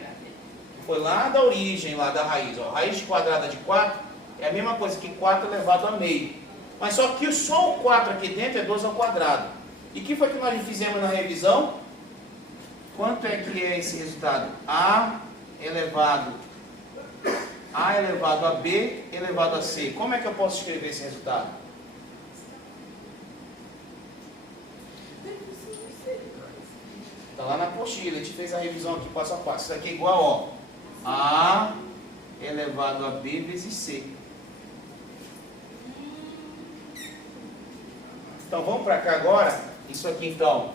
Foi lá da origem, lá da raiz. Ó. Raiz quadrada de 4 é a mesma coisa que 4 elevado a meio. Mas só que só o 4 aqui dentro é 2 ao quadrado. E o que foi que nós fizemos na revisão? Quanto é que é esse resultado? A elevado a B elevado a C. Como é que eu posso escrever esse resultado? Está lá na apostila, a gente fez a revisão aqui passo a passo. Isso aqui é igual, ó, A elevado a B vezes C. Então vamos para cá agora. Isso aqui então.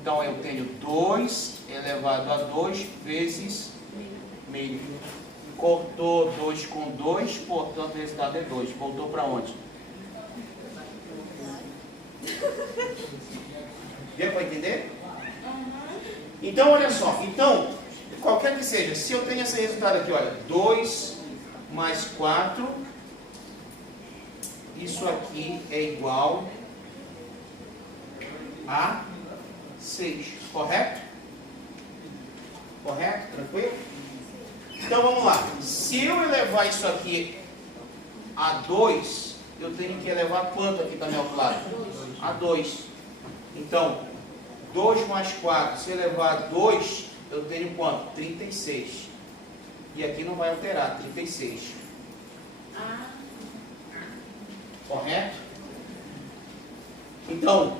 Então eu tenho 2 elevado a 2 vezes meio. Cortou 2 com 2, portanto o resultado é 2. Voltou para onde? Deu para entender? Então, olha só. Então, qualquer que seja, se eu tenho esse resultado aqui, olha, 2 mais 4, isso aqui é igual a 6, correto? Correto? Tranquilo? Então, vamos lá. Se eu elevar isso aqui a 2, eu tenho que elevar quanto aqui também ao lado? A 2. Então, 2 mais 4, se elevar a 2, eu tenho quanto? 36. E aqui não vai alterar, 36. Correto? Então,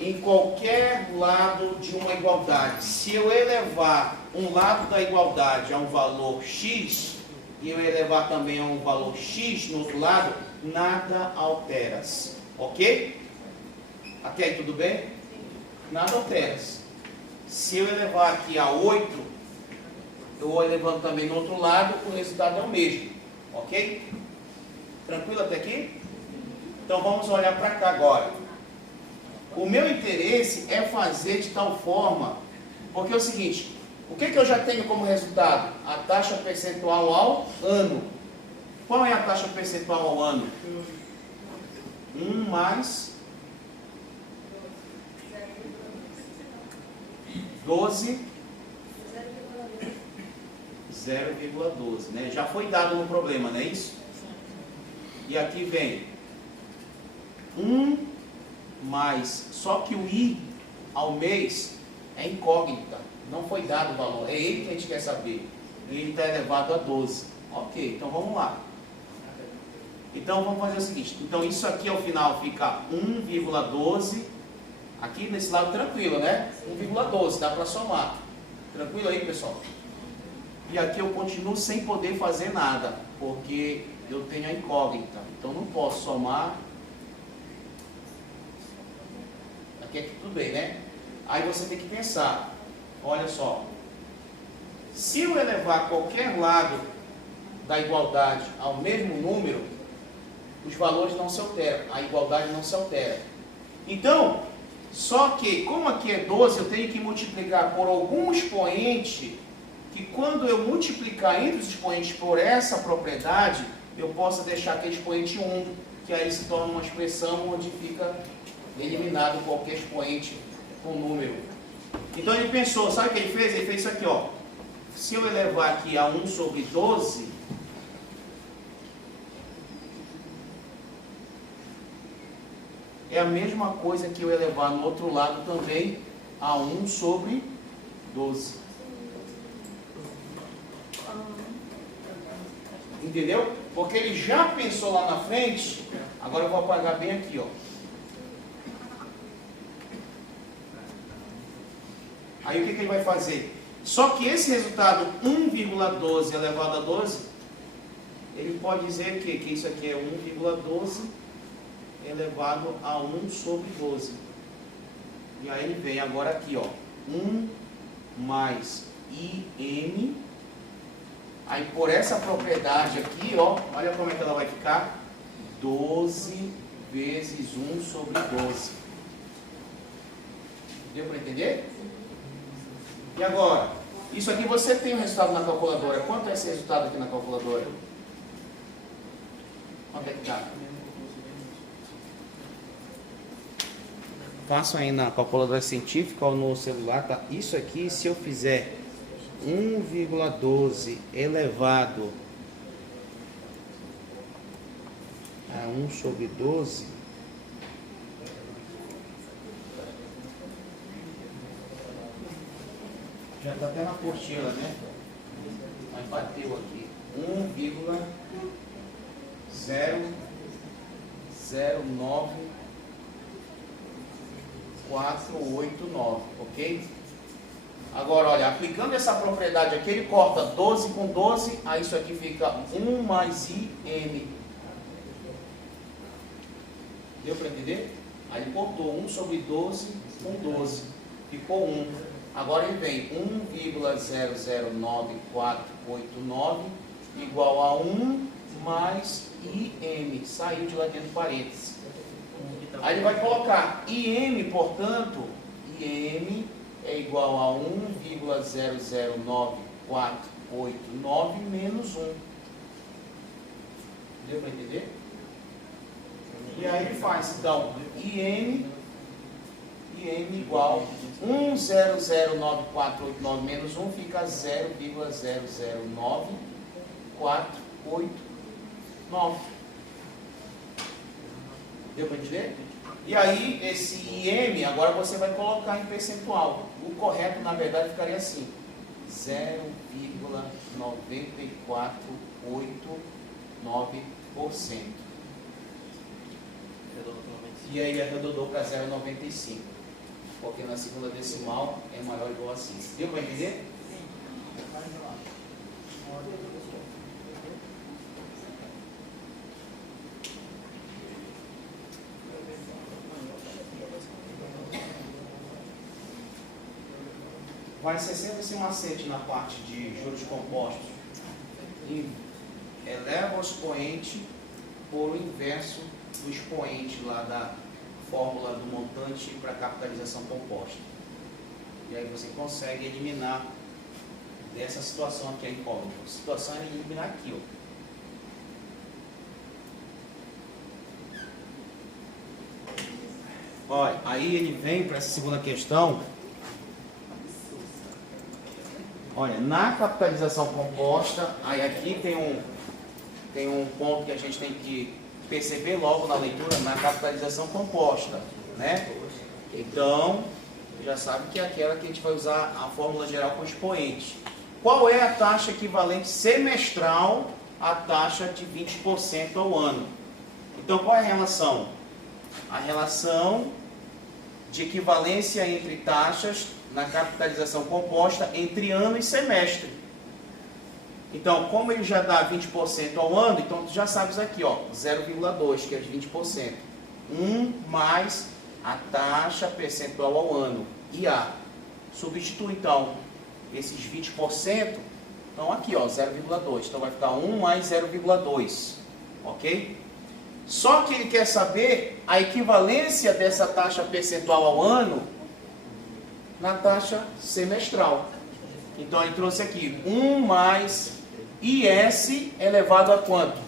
em qualquer lado de uma igualdade, se eu elevar um lado da igualdade a um valor x, e eu elevar também a um valor x no outro lado, nada altera-se. Ok? Até aí tudo bem? Nada altera-se. Se eu elevar aqui a 8, eu vou elevando também no outro lado, o resultado é o mesmo. Ok? Tranquilo até aqui? Então vamos olhar para cá agora. O meu interesse é fazer de tal forma, porque é o seguinte, o que eu já tenho como resultado? A taxa percentual ao ano. Qual é a taxa percentual ao ano? 1 mais 12, 0,12, né? Já foi dado no problema, não é isso? E aqui vem 1 mais, só que o I ao mês é incógnita, não foi dado o valor, é ele que a gente quer saber. E ele está elevado a 12. Ok, então vamos lá. Então vamos fazer o seguinte, então isso aqui ao final fica 1,12, aqui nesse lado tranquilo, né? 1,12, dá para somar. Tranquilo aí, pessoal? E aqui eu continuo sem poder fazer nada, porque eu tenho a incógnita, então não posso somar. Aqui tudo bem, né? Aí você tem que pensar, olha só, se eu elevar qualquer lado da igualdade ao mesmo número, os valores não se alteram, a igualdade não se altera. Então, só que, como aqui é 12, eu tenho que multiplicar por algum expoente, que quando eu multiplicar entre os expoentes por essa propriedade, eu possa deixar aquele expoente 1, que aí se torna uma expressão onde fica eliminado qualquer expoente com número. Então ele pensou, sabe o que ele fez? Ele fez isso aqui, ó. Se eu elevar aqui a 1 sobre 12, é a mesma coisa que eu elevar no outro lado também a 1 sobre 12. Entendeu? Porque ele já pensou lá na frente. Agora eu vou apagar bem aqui, ó. Aí o que ele vai fazer? Só que esse resultado 1,12 elevado a 12, ele pode dizer que isso aqui é 1,12 elevado a 1 sobre 12. E aí ele vem agora aqui, ó, 1 mais IM. Aí por essa propriedade aqui, ó, olha como é que ela vai ficar. 12 vezes 1 sobre 12. Deu para entender? E agora, isso aqui você tem o resultado na calculadora. Quanto é esse resultado aqui na calculadora? Quanto é que está? Façam aí na calculadora científica ou no celular, tá? Isso aqui, se eu fizer 1,12 elevado a 1 sobre 12, já está até na apostila, né? Mas bateu aqui. 1,009489, ok? Agora, olha, aplicando essa propriedade aqui, ele corta 12 com 12, aí isso aqui fica 1 mais IM. Deu para entender? Aí ele cortou 1 sobre 12 com 12, ficou 1. Agora ele vem 1,009489 igual a 1 mais IM. Saiu de lá dentro do parênteses. Aí ele vai colocar IM, portanto, IM é igual a 1,009489 menos 1. Deu para entender? E aí ele faz, então, IM igual 1,009489 menos 1 fica 0,009489. Deu para entender? E aí, esse IM, agora você vai colocar em percentual. O correto, na verdade, ficaria assim. 0,9489%. E aí ele arredondou para 0,95, porque na segunda decimal é maior ou igual a 5. Deu para entender? Vai ser sempre esse macete na parte de juros compostos. E eleva o expoente por o inverso do expoente lá da fórmula do montante para capitalização composta. E aí você consegue eliminar dessa situação aqui a incógnita. A situação é eliminar aqui, ó. Olha, aí ele vem para essa segunda questão. Olha, na capitalização composta, aí aqui tem um ponto que a gente tem que perceber logo na leitura, na capitalização composta, né? Então, já sabe que é aquela que a gente vai usar a fórmula geral com expoente. Qual é a taxa equivalente semestral à taxa de 20% ao ano? Então, qual é a relação? A relação de equivalência entre taxas na capitalização composta entre ano e semestre. Então, como ele já dá 20% ao ano, então tu já sabes aqui, ó, 0,2, que é de 20%. 1 mais a taxa percentual ao ano, IA. Substitui, então, esses 20%, então aqui, ó, 0,2. Então vai ficar 1 mais 0,2, ok? Só que ele quer saber a equivalência dessa taxa percentual ao ano na taxa semestral. Então ele trouxe aqui 1 mais IS elevado a quanto?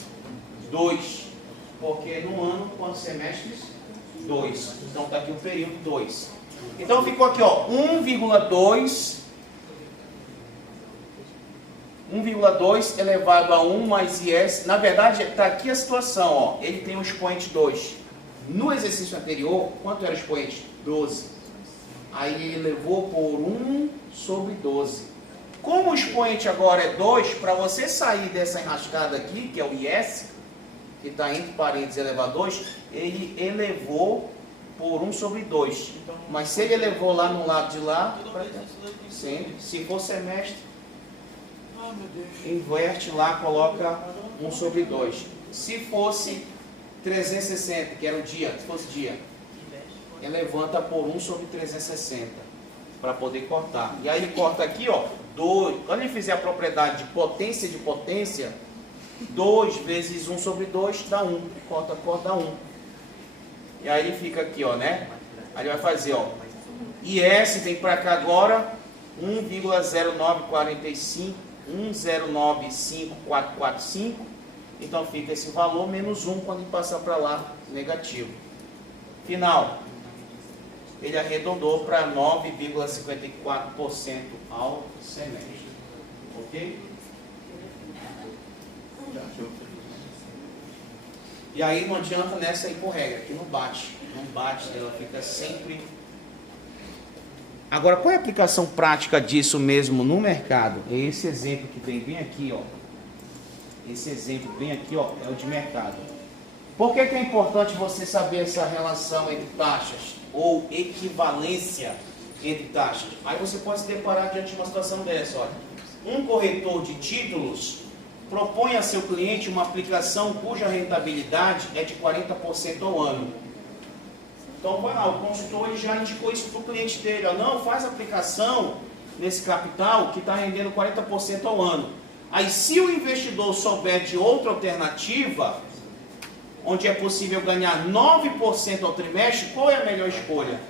2. Porque no ano, quantos semestres? 2. Então está aqui o período 2. Então ficou aqui, ó, 1,2 elevado a 1 mais IS. Na verdade, está aqui a situação, ó. Ele tem o expoente 2. No exercício anterior, quanto era o expoente? 12. Aí ele elevou por 1 sobre 12. Como o expoente agora é 2, para você sair dessa enrascada aqui, que é o IS, que está entre parênteses elevado a 2, ele elevou por 1 sobre 2. Mas se ele elevou lá no lado de lá, sim, se for semestre, inverte lá, coloca 1 sobre 2. Se fosse 360, que era o dia, se fosse dia, ele levanta por 1 sobre 360, para poder cortar. E aí ele corta aqui, ó, 2. Quando ele fizer a propriedade de potência, 2 vezes 1 sobre 2 dá 1. Corta, dá 1. E aí ele fica aqui, ó, né? Aí ele vai fazer, ó, IS vem para cá agora, 1,0945, 1,095445. Então fica esse valor menos 1 quando ele passar para lá, negativo. Final. Ele arredondou para 9,54% ao semestre. Ok? E aí não adianta nessa aí por regra, que não bate. Não bate, ela fica sempre... Agora, qual é a aplicação prática disso mesmo no mercado? É esse exemplo que vem bem aqui, ó. Esse exemplo bem aqui, ó, é o de mercado. Por que é importante você saber essa relação entre taxas? Ou equivalência entre taxas? Aí você pode se deparar diante de uma situação dessa, olha. Um corretor de títulos propõe a seu cliente uma aplicação cuja rentabilidade é de 40% ao ano. Então, vai lá, o consultor ele já indicou isso para o cliente dele. Ó, não, faz aplicação nesse capital que está rendendo 40% ao ano. Aí, se o investidor souber de outra alternativa, onde é possível ganhar 9% ao trimestre, qual é a melhor escolha?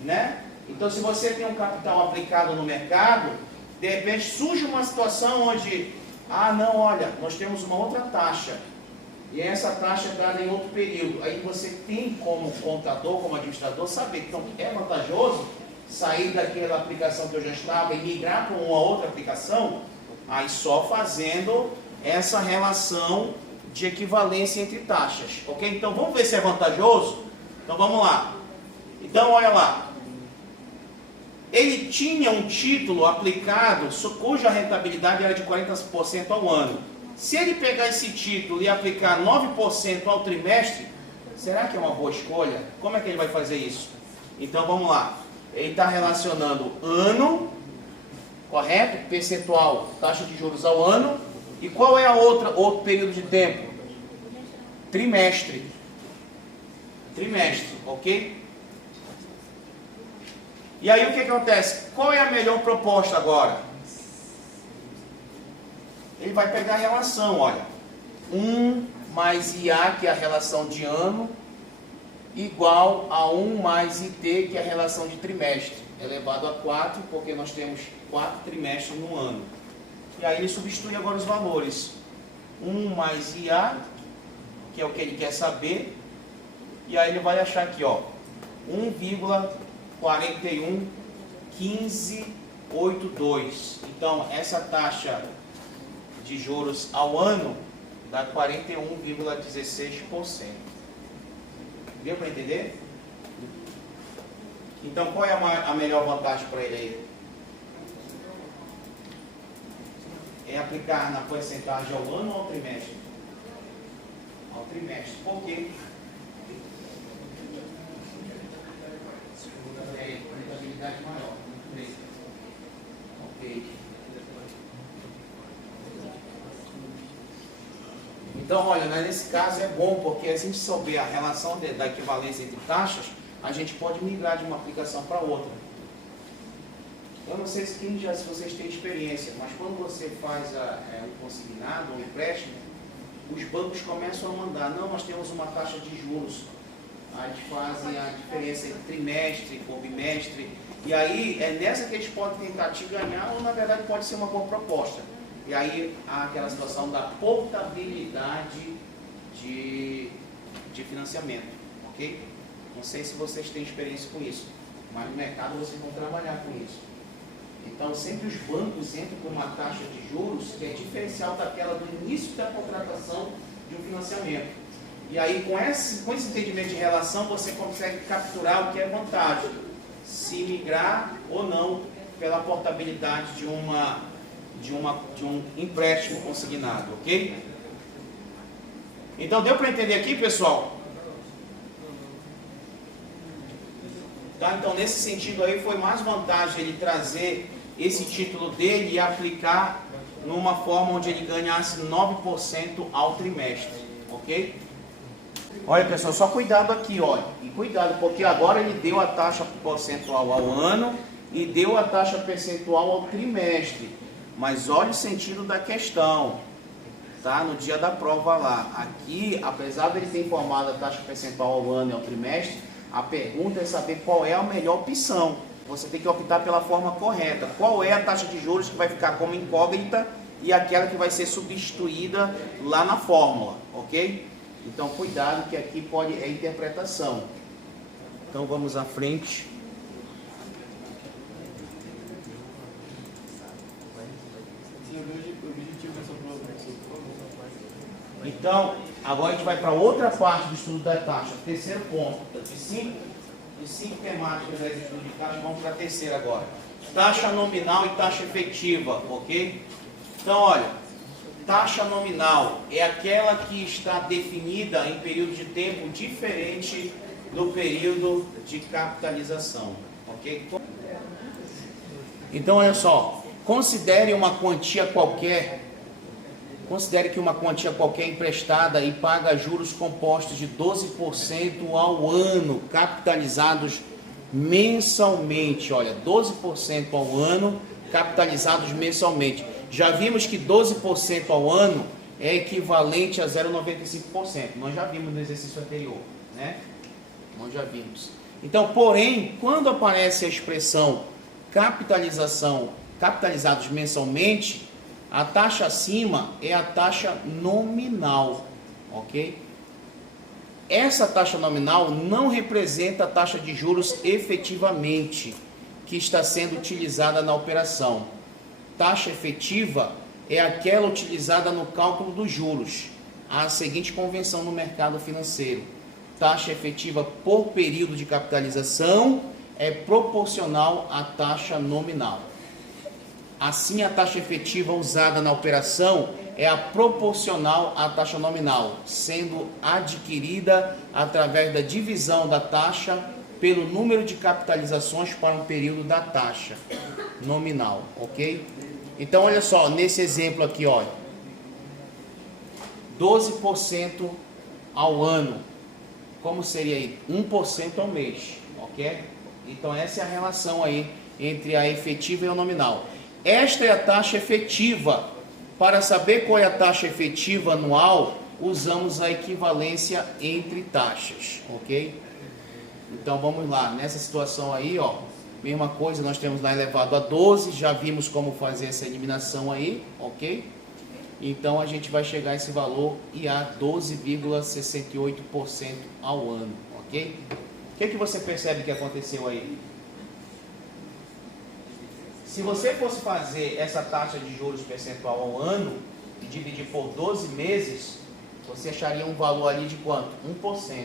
Né? Então, se você tem um capital aplicado no mercado, de repente surge uma situação onde, ah, não, olha, nós temos uma outra taxa, e essa taxa é dada em outro período. Aí você tem como contador, como administrador, saber que então, é vantajoso sair daquela aplicação que eu já estava e migrar para uma outra aplicação, aí só fazendo essa relação de equivalência entre taxas, ok? Então vamos ver se é vantajoso? Então vamos lá. Então olha lá. ele tinha um título aplicado cuja rentabilidade era de 40% ao ano. Se ele pegar esse título e aplicar 9% ao trimestre, será que é uma boa escolha? Como é que ele vai fazer isso? Então vamos lá. Ele está relacionando ano, correto? Percentual, taxa de juros ao ano. E qual é a outro período de tempo? Trimestre. Trimestre, ok? E aí o que acontece? Qual é a melhor proposta agora? Ele vai pegar a relação, olha. 1 mais IA, que é a relação de ano, igual a 1 mais IT, que é a relação de trimestre, elevado a 4, porque nós temos 4 trimestres no ano. E aí ele substitui agora os valores. 1 mais IA, que é o que ele quer saber, e aí ele vai achar aqui, ó, 1,411582. Então, essa taxa de juros ao ano dá 41,16%. Deu para entender? Então, qual é a melhor vantagem para ele aí? É aplicar na porcentagem ao ano ou ao trimestre? Ao trimestre. Por quê? É rentabilidade maior. Muito bem. Ok. Então, olha, nesse caso é bom, porque se a gente souber a relação da equivalência entre taxas, a gente pode migrar de uma aplicação para outra. Eu não sei se vocês têm experiência, mas quando você faz um consignado, um empréstimo, os bancos começam a mandar, não, nós temos uma taxa de juros, aí eles fazem a diferença entre trimestre ou bimestre, e aí é nessa que eles podem tentar te ganhar, ou na verdade pode ser uma boa proposta. E aí há aquela situação da portabilidade de financiamento, ok? Não sei se vocês têm experiência com isso, mas no mercado vocês vão trabalhar com isso. Então sempre os bancos entram com uma taxa de juros que é diferencial daquela do início da contratação de um financiamento. E aí com esse entendimento de relação você consegue capturar o que é vantagem, se migrar ou não pela portabilidade de um empréstimo consignado, ok? Então deu para entender aqui, pessoal? Tá? Então nesse sentido aí foi mais vantagem ele trazer esse título dele e aplicar numa forma onde ele ganhasse 9% ao trimestre, ok? Olha pessoal, só cuidado aqui, olha, e cuidado porque agora ele deu a taxa percentual ao ano e deu a taxa percentual ao trimestre. Mas olha o sentido da questão, tá? No dia da prova lá. Aqui, apesar dele ter informado a taxa percentual ao ano e ao trimestre, a pergunta é saber qual é a melhor opção. Você tem que optar pela forma correta. Qual é a taxa de juros que vai ficar como incógnita e aquela que vai ser substituída lá na fórmula, ok? Então, cuidado que aqui é interpretação. Então, vamos à frente. Então, agora a gente vai para outra parte do estudo da taxa, terceiro ponto. De cinco temáticas aí do estudo de taxa, vamos para a terceira agora. Taxa nominal e taxa efetiva, ok? Então, olha, taxa nominal é aquela que está definida em período de tempo diferente do período de capitalização, ok? Então, olha só, considere que uma quantia qualquer emprestada e paga juros compostos de 12% ao ano, capitalizados mensalmente. Olha, 12% ao ano, capitalizados mensalmente. Já vimos que 12% ao ano é equivalente a 0,95%. Nós já vimos no exercício anterior, né? Nós já vimos. Então, porém, quando aparece a expressão capitalizados mensalmente, a taxa acima é a taxa nominal, ok? Essa taxa nominal não representa a taxa de juros efetivamente que está sendo utilizada na operação. Taxa efetiva é aquela utilizada no cálculo dos juros. Há a seguinte convenção no mercado financeiro: taxa efetiva por período de capitalização é proporcional à taxa nominal. Assim, a taxa efetiva usada na operação é a proporcional à taxa nominal, sendo adquirida através da divisão da taxa pelo número de capitalizações para um período da taxa nominal, ok? Então, olha só, nesse exemplo aqui, olha, 12% ao ano, como seria aí? 1% ao mês, ok? Então, essa é a relação aí entre a efetiva e a nominal. Esta é a taxa efetiva. Para saber qual é a taxa efetiva anual, usamos a equivalência entre taxas, ok? Então, vamos lá. Nessa situação aí, ó, mesma coisa, nós temos lá elevado a 12, já vimos como fazer essa eliminação aí, ok? Então, a gente vai chegar a esse valor e a 12,68% ao ano, ok? O que você percebe que aconteceu aí? Se você fosse fazer essa taxa de juros percentual ao ano e dividir por 12 meses, você acharia um valor ali de quanto? 1%.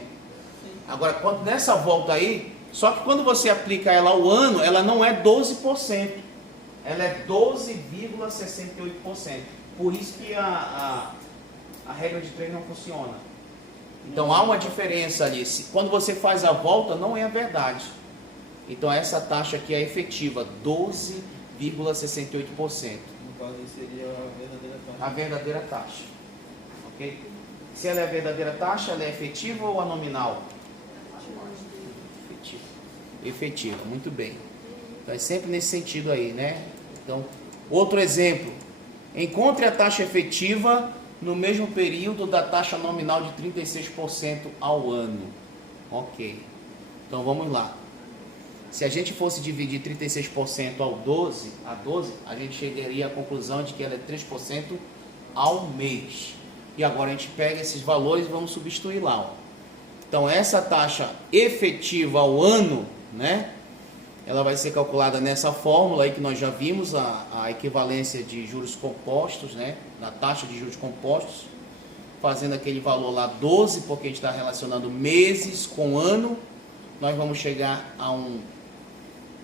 Agora, nessa volta aí, só que quando você aplica ela ao ano, ela não é 12%, ela é 12,68%. Por isso que a regra de 3 não funciona. Então, há uma diferença ali. Quando você faz a volta, não é a verdade. Então, essa taxa aqui é efetiva, 12,68%. No caso, seria a verdadeira taxa. A verdadeira taxa. Ok? Se ela é a verdadeira taxa, ela é efetiva ou a nominal? Efetiva. Efetiva, muito bem. Então, é sempre nesse sentido aí, né? Então, outro exemplo. Encontre a taxa efetiva no mesmo período da taxa nominal de 36% ao ano. Ok. Então, vamos lá. Se a gente fosse dividir 36% a 12, a gente chegaria à conclusão de que ela é 3% ao mês. E agora a gente pega esses valores e vamos substituir lá. Ó. Então, essa taxa efetiva ao ano, né? Ela vai ser calculada nessa fórmula aí que nós já vimos, a equivalência de juros compostos, né? Na taxa de juros compostos, fazendo aquele valor lá 12, porque a gente está relacionando meses com ano. Nós vamos chegar a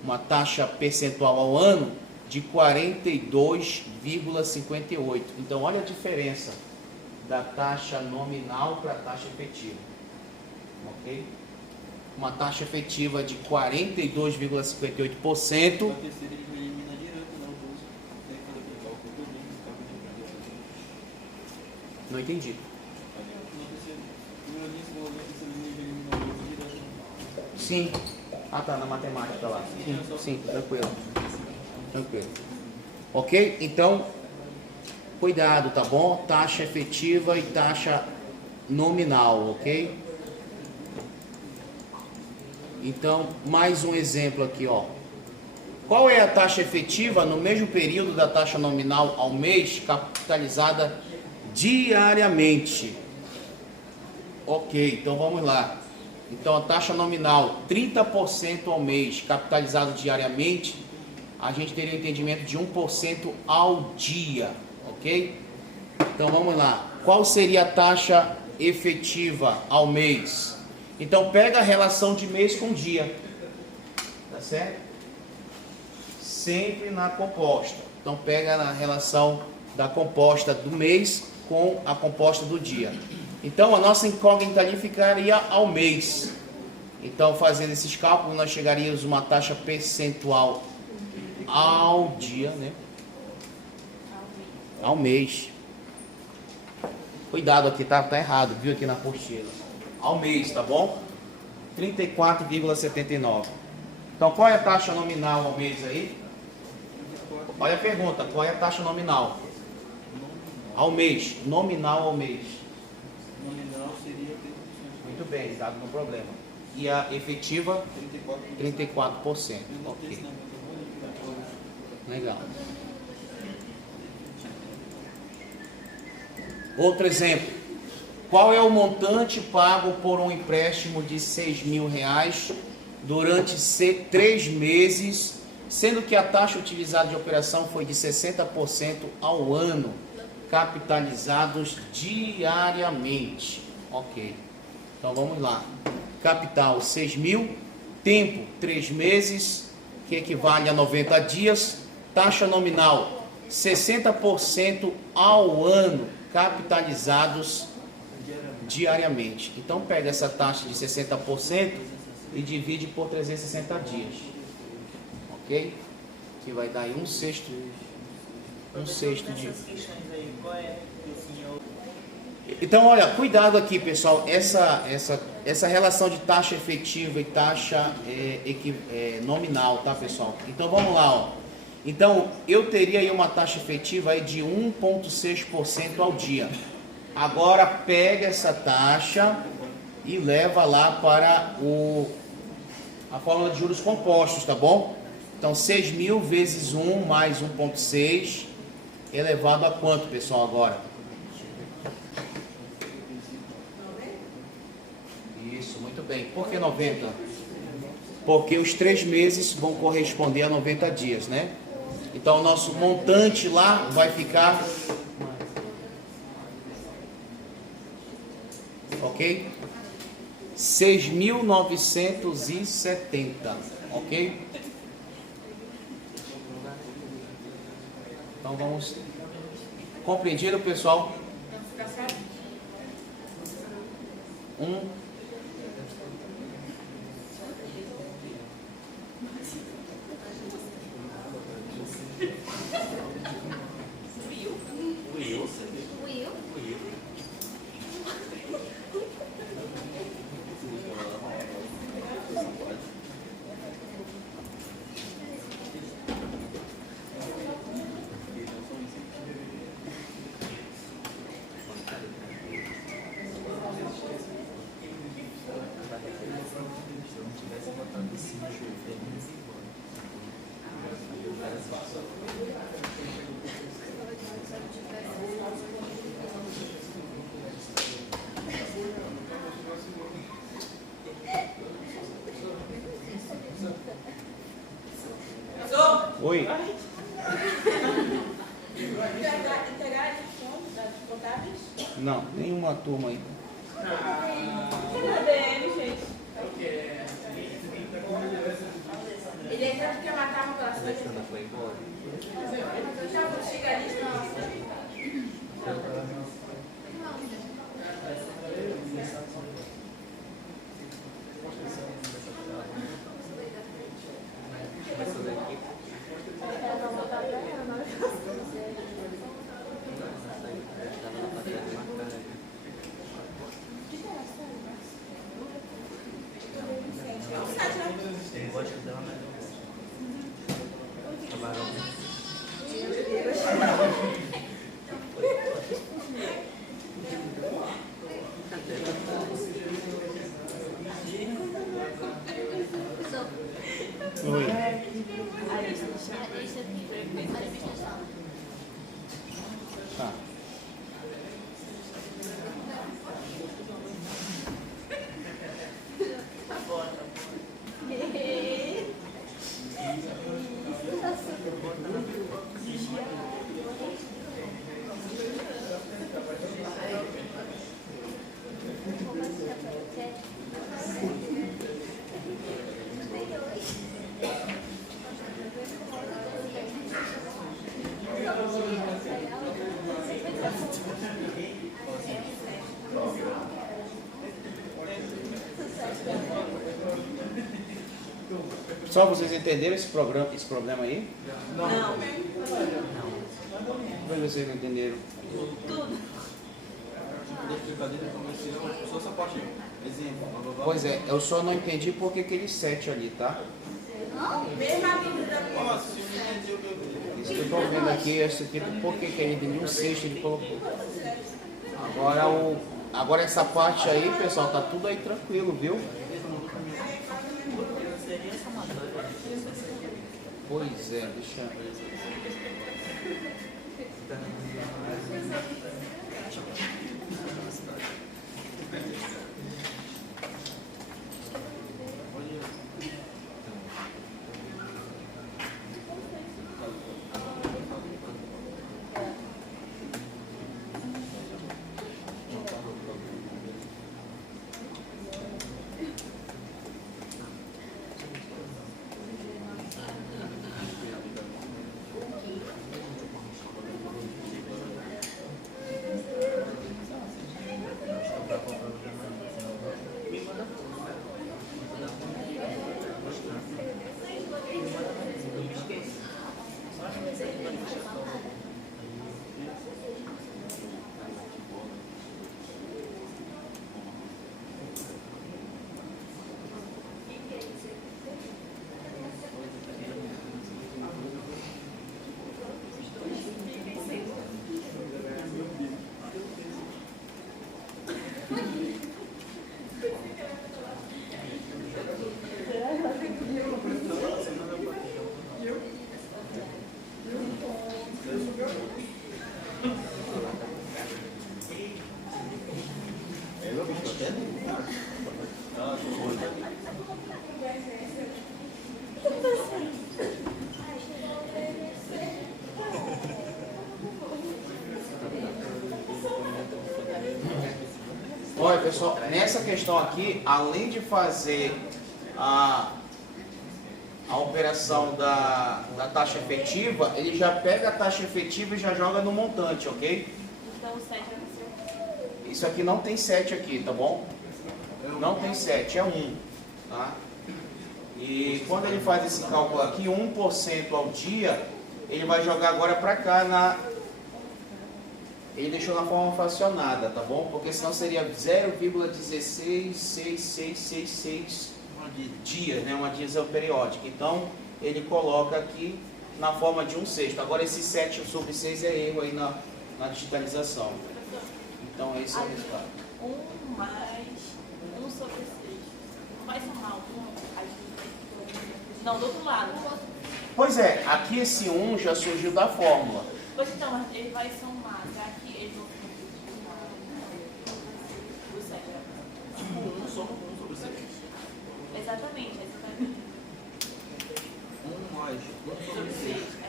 uma taxa percentual ao ano de 42,58. Então, olha a diferença da taxa nominal para a taxa efetiva. Ok? Uma taxa efetiva de 42,58%. Não entendi. Sim. Ah, tá, na matemática lá. Sim, tranquilo. Tranquilo. Ok? Então, cuidado, tá bom? Taxa efetiva e taxa nominal, ok? Então, mais um exemplo aqui, ó. Qual é a taxa efetiva no mesmo período da taxa nominal ao mês, capitalizada diariamente? Ok, então vamos lá. Então, a taxa nominal, 30% ao mês, capitalizado diariamente, a gente teria um entendimento de 1% ao dia, ok? Então, vamos lá. Qual seria a taxa efetiva ao mês? Então, pega a relação de mês com dia, tá certo? Sempre na composta. Então, pega a relação da composta do mês com a composta do dia. Então, a nossa incógnita ali ficaria ao mês. Então, fazendo esses cálculos, nós chegaríamos a uma taxa percentual ao dia, né? Ao mês. Cuidado aqui, tá errado, viu aqui na apostila. Ao mês, tá bom? 34,79. Então, qual é a taxa nominal ao mês aí? Olha a pergunta, qual é a taxa nominal? Ao mês, nominal ao mês. Nominal seria 30%. Muito bem, dado no problema. E a efetiva? 34%. Ok. Legal. Outro exemplo. Qual é o montante pago por um empréstimo de R$6.000 durante 3 meses, sendo que a taxa utilizada de operação foi de 60% ao ano, capitalizados diariamente? Ok. Então vamos lá. Capital 6.000, Tempo, 3 meses, que equivale a 90 dias. Taxa nominal, 60% ao ano, capitalizados diariamente. Então, pega essa taxa de 60% e divide por 360 dias. Ok? Que vai dar aí um sexto de... Essas questões aí, qual é que o senhor... Então, olha, cuidado aqui, pessoal. Essa relação de taxa efetiva e taxa nominal, tá, pessoal? Então, vamos lá, ó. Então, eu teria aí uma taxa efetiva aí de 1,6% ao dia. Agora, pega essa taxa e leva lá para a fórmula de juros compostos, tá bom? Então, 6.000 vezes 1 mais 1,6 elevado a quanto, pessoal, agora? Isso, muito bem. Por que 90? Porque os 3 meses vão corresponder a 90 dias, né? Então, o nosso montante lá vai ficar... Ok? 6.970, ok? Então vamos... Compreendido, pessoal? Oi. Não, nenhuma turma aí. Ele é tanto que matava o coração. Alexandra foi embora. Eu já vou chegar ali, Tá. Só vocês entenderam esse problema aí? Não. Como é que vocês não entenderam? Pois é, eu só não entendi por que aquele 7 ali, tá? Isso que eu estou vendo aqui, esse tipo, por que ele de um sexto ele colocou? Agora essa parte aí, pessoal, tá tudo aí tranquilo, viu? Pois é, deixa eu... pessoal, nessa questão aqui, além de fazer a operação da taxa efetiva, ele já pega a taxa efetiva e já joga no montante, ok? Então o 7 vai ser. Isso aqui não tem 7 aqui, tá bom? Não tem 7, é 1. Tá? E quando ele faz esse cálculo aqui, 1% ao dia, ele vai jogar agora para cá Ele deixou na forma fracionada, tá bom? Porque senão seria 0,1666666 dias, né? Uma divisão periódica. Então, ele coloca aqui na forma de 1/6. Agora, esse 7 sobre 6 é erro aí na digitalização. Então, esse é o resultado. 1 mais 1 sobre 6. Não vai somar 1. Não, do outro lado. Pois é, aqui esse 1 já surgiu da fórmula. Pois então, mas ele vai somar. Já que eles vão o 7. Soma 1 sobre 6. Exatamente. 1 mais 1 sobre 6. É.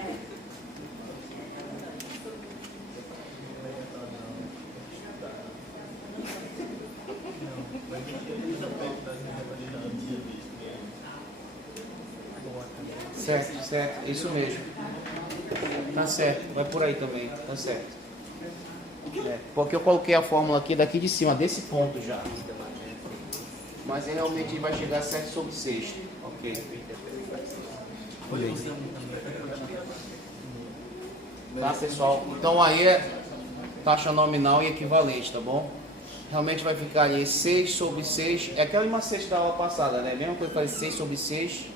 Certo, isso mesmo. Tá certo, vai por aí também, tá certo. Porque eu coloquei a fórmula aqui daqui de cima, desse ponto já. Mas ele realmente vai chegar a 7 sobre 6. Ok. Tá, pessoal? Então aí é taxa nominal e equivalente, tá bom? Realmente vai ficar ali 6 sobre 6. É aquela macete da aula passada, né? Mesma coisa, faz 6 sobre 6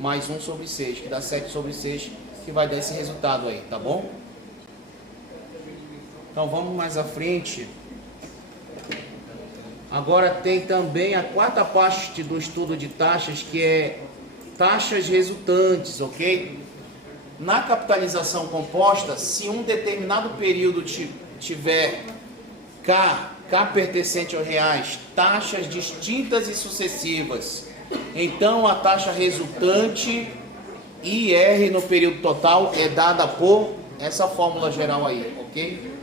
mais 1 sobre 6, que dá 7 sobre 6, que vai dar esse resultado aí, tá bom? Então vamos mais à frente. Agora tem também a quarta parte do estudo de taxas, que é taxas resultantes, ok? Na capitalização composta, se um determinado período tiver K pertencente aos reais, taxas distintas e sucessivas, então a taxa resultante IR no período total é dada por essa fórmula geral aí, ok?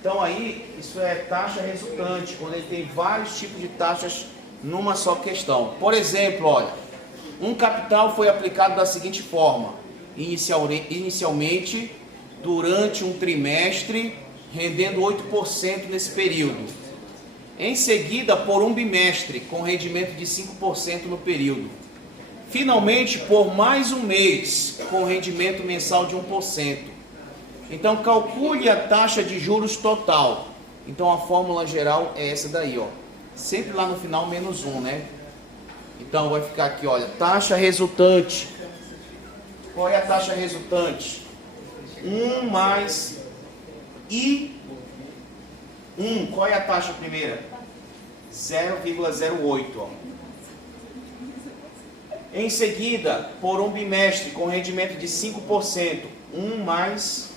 Então aí, isso é taxa resultante, quando ele tem vários tipos de taxas numa só questão. Por exemplo, olha, um capital foi aplicado da seguinte forma: inicialmente, durante um trimestre, rendendo 8% nesse período. Em seguida, por um bimestre, com rendimento de 5% no período. Finalmente, por mais um mês, com rendimento mensal de 1%. Então, calcule a taxa de juros total. Então, a fórmula geral é essa daí, ó. Sempre lá no final, menos 1, né? Então, vai ficar aqui, olha, taxa resultante. Qual é a taxa resultante? 1 mais I1. Qual é a taxa primeira? 0,08. Ó. Em seguida, por um bimestre com rendimento de 5%, 1 mais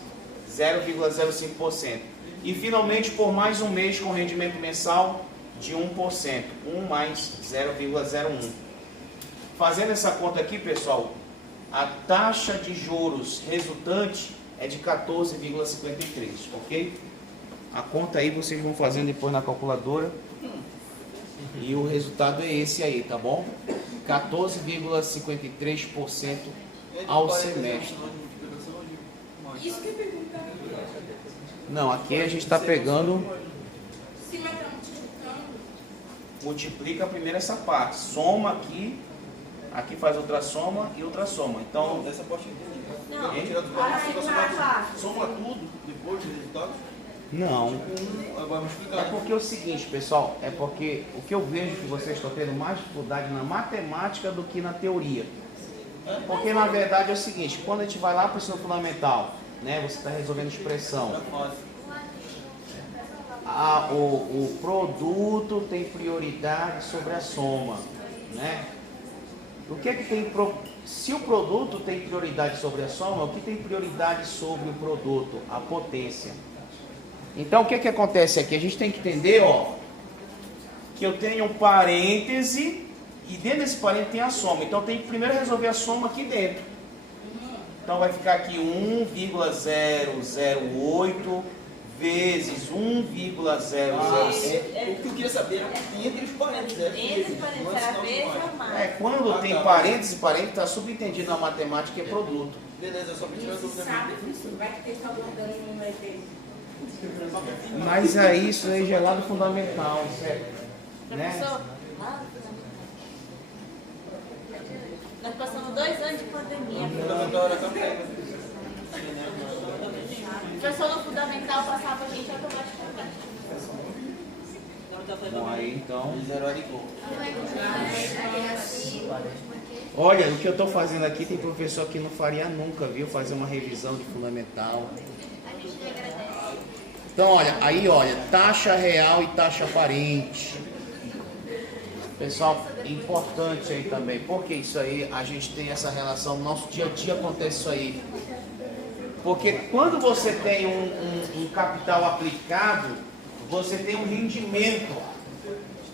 0,05%. E finalmente, por mais um mês com rendimento mensal de 1%, 1 mais 0,01. Fazendo essa conta aqui, pessoal, a taxa de juros resultante é de 14,53, ok? A conta aí vocês vão fazendo depois na calculadora. E o resultado é esse aí, tá bom? 14,53% ao semestre. Isso que pergunta. Não, aqui a gente está pegando... Se vai estar multiplicando. Multiplica primeiro essa parte. Soma aqui. Aqui faz outra soma e outra soma. Então, Essa parte aqui. Não, Hein? Soma tudo depois do resultado. não. Vai É multiplicar. porque é o seguinte, pessoal, é porque o que eu vejo que vocês estão tendo mais dificuldade na matemática do que na teoria. Porque na verdade é o seguinte, quando a gente vai lá para o ensino fundamental, né, você está resolvendo expressão, o produto tem prioridade sobre a soma, né? O que é que tem se o produto tem prioridade sobre a soma, o que tem prioridade sobre o produto? A potência. Então, o que é que acontece aqui? A gente tem que entender, ó, que eu tenho um parêntese e dentro desse parêntese tem a soma. Então, eu tenho que primeiro resolver a soma aqui dentro. Então, vai ficar aqui 1,008 vezes 1,005. O que eu queria saber era entre os parênteses. Entre os parênteses, era vezes ou mais. É, quando tem parênteses, está subentendido na matemática, é produto. Beleza, só pra tirar a dúvida. Sabe, professor, vai que eles estão guardando no número dele. Mas é isso aí, gelado fundamental, certo? Né? Professor, nós passamos 2 anos de pandemia. Fundamental era também. Professor no fundamental passava a gente automaticamente. Bom, aí então. Zero de gol. Olha, o que eu estou fazendo aqui, tem professor que não faria nunca, viu? Fazer uma revisão de fundamental. Então, olha, taxa real e taxa aparente. Pessoal, importante aí também, porque isso aí, a gente tem essa relação, no nosso dia a dia acontece isso aí. Porque quando você tem um capital aplicado, você tem um rendimento.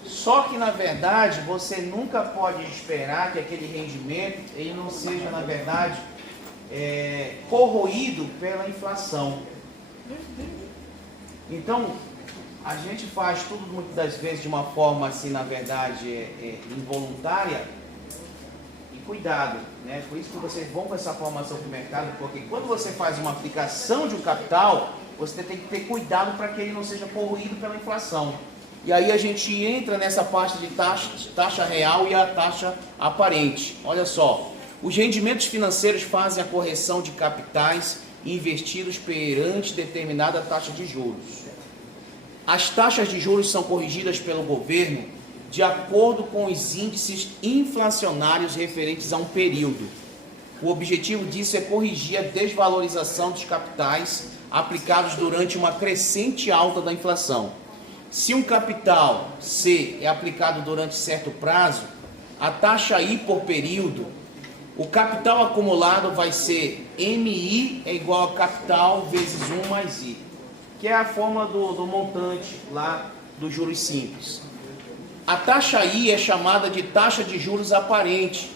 Só que, na verdade, você nunca pode esperar que aquele rendimento ele não seja, na verdade, corroído pela inflação. Então, a gente faz tudo muitas das vezes de uma forma assim, na verdade, involuntária. E cuidado, né? Por isso que vocês vão com essa formação para o mercado, porque quando você faz uma aplicação de um capital, você tem que ter cuidado para que ele não seja corroído pela inflação. E aí a gente entra nessa parte de taxa real e a taxa aparente. Olha só, os rendimentos financeiros fazem a correção de capitais investidos perante determinada taxa de juros. As taxas de juros são corrigidas pelo governo de acordo com os índices inflacionários referentes a um período. O objetivo disso é corrigir a desvalorização dos capitais aplicados durante uma crescente alta da inflação. Se um capital C é aplicado durante certo prazo, a taxa I por período, o capital acumulado vai ser MI é igual a capital vezes 1 mais I, que é a fórmula do montante lá dos juros simples. A taxa I é chamada de taxa de juros aparente,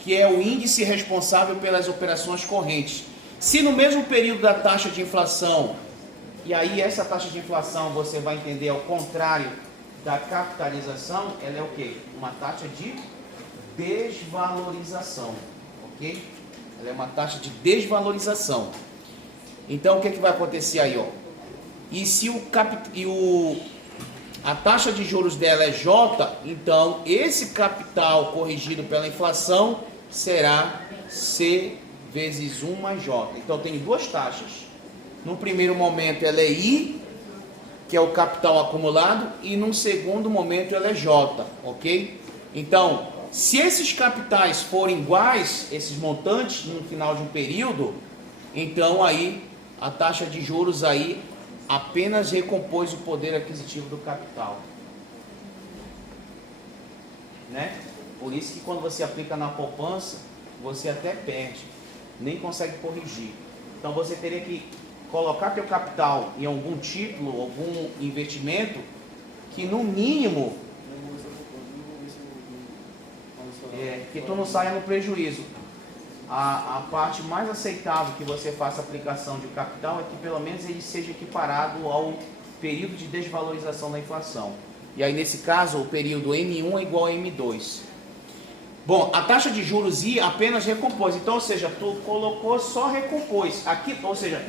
que é o índice responsável pelas operações correntes. Se no mesmo período da taxa de inflação, e aí essa taxa de inflação você vai entender ao contrário da capitalização, ela é o quê? Uma taxa de desvalorização, ok? Ela é uma taxa de desvalorização. Então o que vai acontecer aí, ó? E se a taxa de juros dela é J, então esse capital corrigido pela inflação será C vezes 1 mais J. Então tem duas taxas. No primeiro momento ela é I, que é o capital acumulado, e num segundo momento ela é J, ok? Então, se esses capitais forem iguais, esses montantes, no final de um período, então aí a taxa de juros aí apenas recompôs o poder aquisitivo do capital. Né? Por isso que quando você aplica na poupança, você até perde, nem consegue corrigir. Então você teria que colocar teu capital em algum título, algum investimento, que no mínimo que tu não saia no prejuízo. A parte mais aceitável que você faça a aplicação de capital é que pelo menos ele seja equiparado ao período de desvalorização da inflação. E aí nesse caso o período M1 é igual a M2. Bom, a taxa de juros I apenas recompôs. Então, ou seja, tu colocou só recompôs. Aqui, ou seja,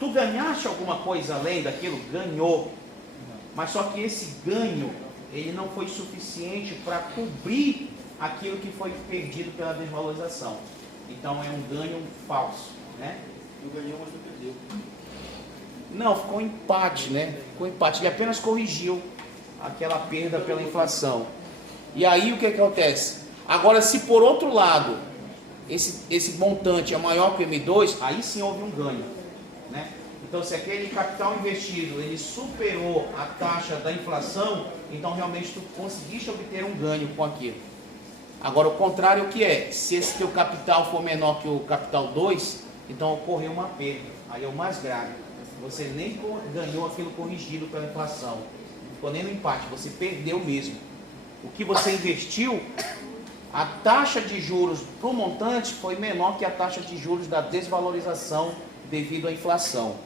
tu ganhaste alguma coisa além daquilo? Ganhou. Mas só que esse ganho, ele não foi suficiente para cobrir aquilo que foi perdido pela desvalorização. Então é um ganho falso, né? Tu ganhou, mas tu perdeu. Não, ficou empate, né? Ficou empate. Ele apenas corrigiu aquela perda pela inflação. E aí o que acontece? Agora, se por outro lado, esse montante é maior que o M2, aí sim houve um ganho, né? Então, se aquele capital investido, ele superou a taxa da inflação, então realmente tu conseguiste obter um ganho com aquilo. Agora, o contrário o que é? Se esse teu capital for menor que o capital 2, então ocorreu uma perda. Aí é o mais grave. Você nem ganhou aquilo corrigido pela inflação. Não ficou nem no empate, você perdeu mesmo. O que você investiu, a taxa de juros para o montante foi menor que a taxa de juros da desvalorização devido à inflação.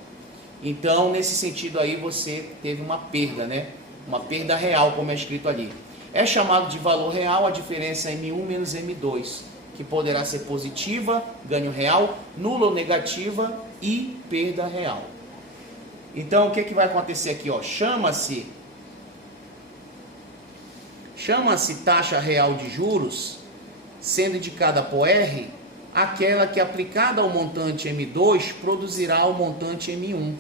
Então, nesse sentido aí, você teve uma perda, né? Uma perda real, como é escrito ali. É chamado de valor real a diferença M1 menos M2, que poderá ser positiva, ganho real, nula ou negativa e perda real. Então, o que vai acontecer aqui? Ó? Chama-se taxa real de juros, sendo indicada por R, aquela que aplicada ao montante M2 produzirá o montante M1.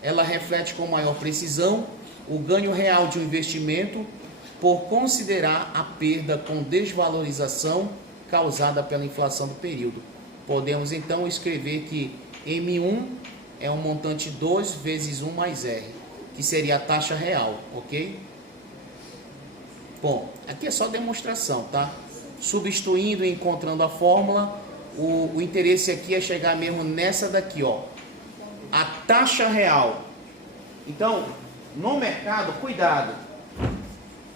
Ela reflete com maior precisão o ganho real de um investimento por considerar a perda com desvalorização causada pela inflação do período. Podemos então escrever que M1 é um montante 2 vezes 1 mais R, que seria a taxa real, ok? Bom, aqui é só demonstração, tá? Substituindo e encontrando a fórmula, o interesse aqui é chegar mesmo nessa daqui, ó. A taxa real. Então, no mercado, cuidado,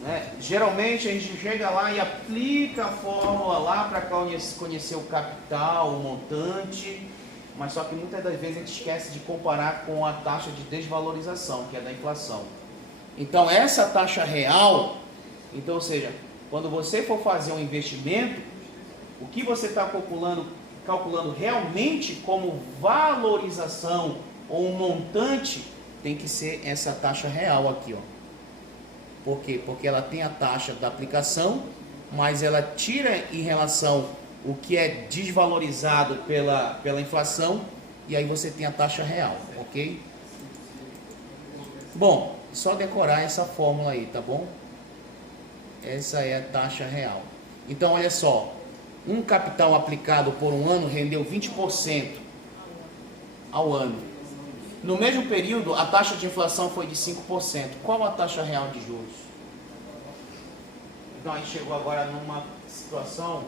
né? Geralmente a gente chega lá e aplica a fórmula lá para conhecer o capital, o montante, mas só que muitas das vezes a gente esquece de comparar com a taxa de desvalorização, que é da inflação. Então, essa taxa real, então, ou seja, quando você for fazer um investimento, o que você está calculando realmente como valorização ou um montante, tem que ser essa taxa real aqui, ó. Por quê? Porque ela tem a taxa da aplicação, mas ela tira em relação o que é desvalorizado pela inflação, e aí você tem a taxa real, ok? Bom, só decorar essa fórmula aí, tá bom? Essa é a taxa real. Então, olha só, um capital aplicado por um ano rendeu 20% ao ano. No mesmo período, a taxa de inflação foi de 5%. Qual a taxa real de juros? Então, a gente chegou agora numa situação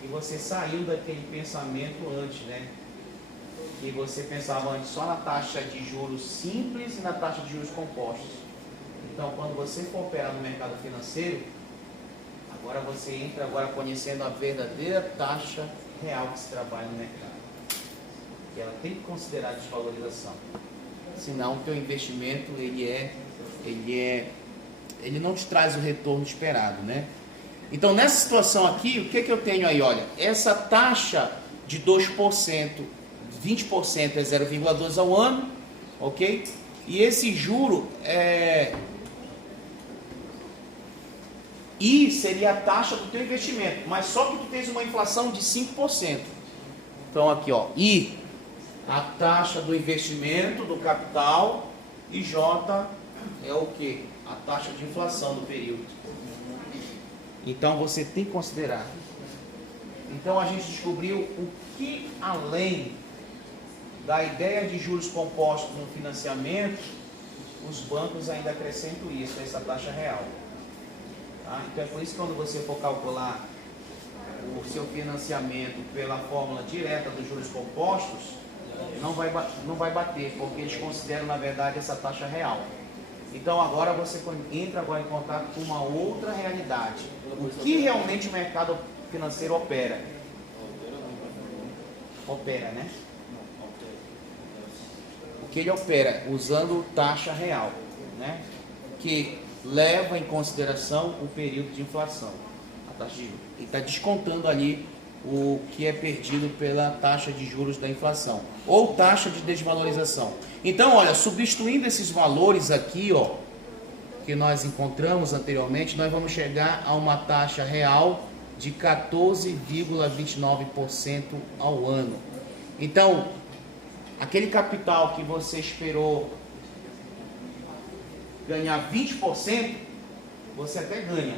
que você saiu daquele pensamento antes, né? Que você pensava antes só na taxa de juros simples e na taxa de juros compostos. Então, quando você for operar no mercado financeiro, agora você entra conhecendo a verdadeira taxa real que se trabalha no mercado. Que ela tem que considerar a desvalorização. Senão, o teu investimento ele não te traz o retorno esperado, né? Então, nessa situação aqui, o que eu tenho aí? Olha, essa taxa de 2%, 20% é 0,2 ao ano, ok? E esse juro I seria a taxa do teu investimento, mas só que tu tens uma inflação de 5%. Então, aqui, ó, I, a taxa do investimento, do capital, e J é o que? A taxa de inflação do período. Então, você tem que considerar. Então, a gente descobriu o que, além da ideia de juros compostos no financiamento, os bancos ainda acrescentam isso, essa taxa real. Tá? Então, é por isso que quando você for calcular o seu financiamento pela fórmula direta dos juros compostos, não vai bater, porque eles consideram, na verdade, essa taxa real. Então, agora você entra em contato com uma outra realidade. O que realmente o mercado financeiro opera? Opera, né? O que ele opera? Usando taxa real, né? Que leva em consideração o período de inflação. A taxa de juros. Ele está descontando ali o que é perdido pela taxa de juros da inflação, ou taxa de desvalorização. Então, olha, substituindo esses valores aqui, ó, que nós encontramos anteriormente, nós vamos chegar a uma taxa real de 14,29% ao ano. Então, aquele capital que você esperou ganhar 20%, você até ganha,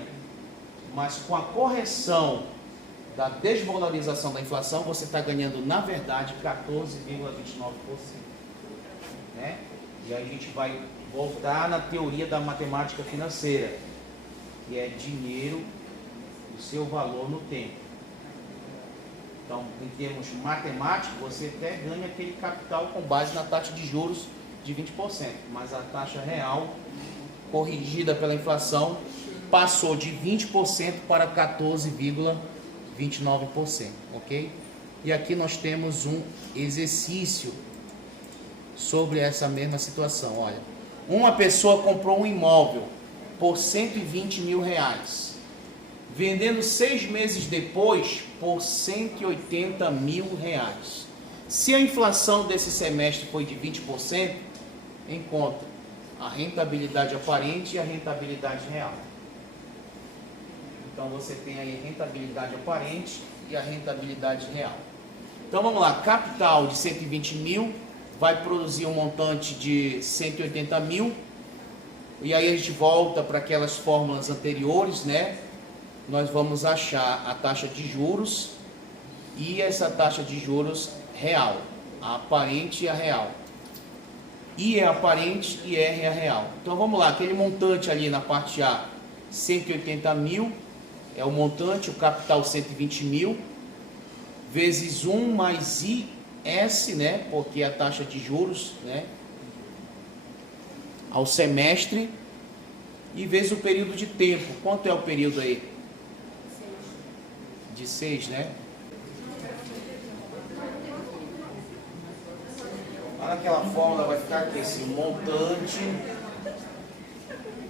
mas com a correção da desvalorização da inflação, você está ganhando, na verdade, 14,29%. Né? E aí a gente vai voltar na teoria da matemática financeira, que é dinheiro, o seu valor no tempo. Então, em termos matemáticos, você até ganha aquele capital com base na taxa de juros de 20%, mas a taxa real, corrigida pela inflação, passou de 20% para 14,29%, ok? E aqui nós temos um exercício sobre essa mesma situação. Olha, uma pessoa comprou um imóvel por 120 mil reais, vendendo 6 meses depois por 180 mil reais. Se a inflação desse semestre foi de 20%, encontra a rentabilidade aparente e a rentabilidade real. Então você tem aí a rentabilidade aparente e a rentabilidade real. Então vamos lá, capital de 120 mil vai produzir um montante de 180 mil. E aí a gente volta para aquelas fórmulas anteriores, né? Nós vamos achar a taxa de juros e essa taxa de juros real, a aparente e a real. I é aparente e R é a real. Então vamos lá, aquele montante ali na parte A, 180 mil, é o montante, o capital 120 mil, vezes 1 mais IS, né? Porque é a taxa de juros, né? Ao semestre, e vezes o período de tempo. Quanto é o período aí? De 6, né? Olha aquela fórmula, vai ficar aqui esse montante.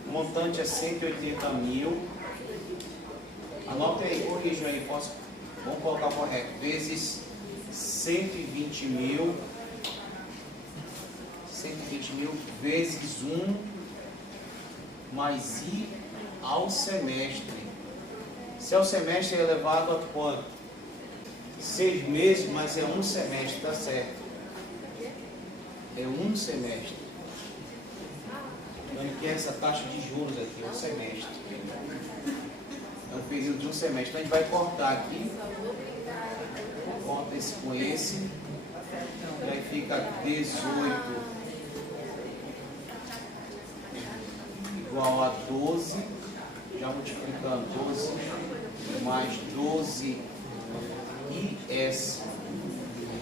O montante é 180 mil. Anota aí, corrijam aí, vamos colocar o correto. Vezes 120 mil. 120 mil vezes 1 mais I ao semestre. Se é o semestre é elevado a quanto? 6 meses, mas é um semestre, tá certo? É um semestre. Então, que é essa taxa de juros aqui, um semestre. É um período de um semestre. Então, a gente vai cortar aqui. Corta esse com esse. E aí fica 18 igual a 12. Já multiplicando 12 mais 12 IS.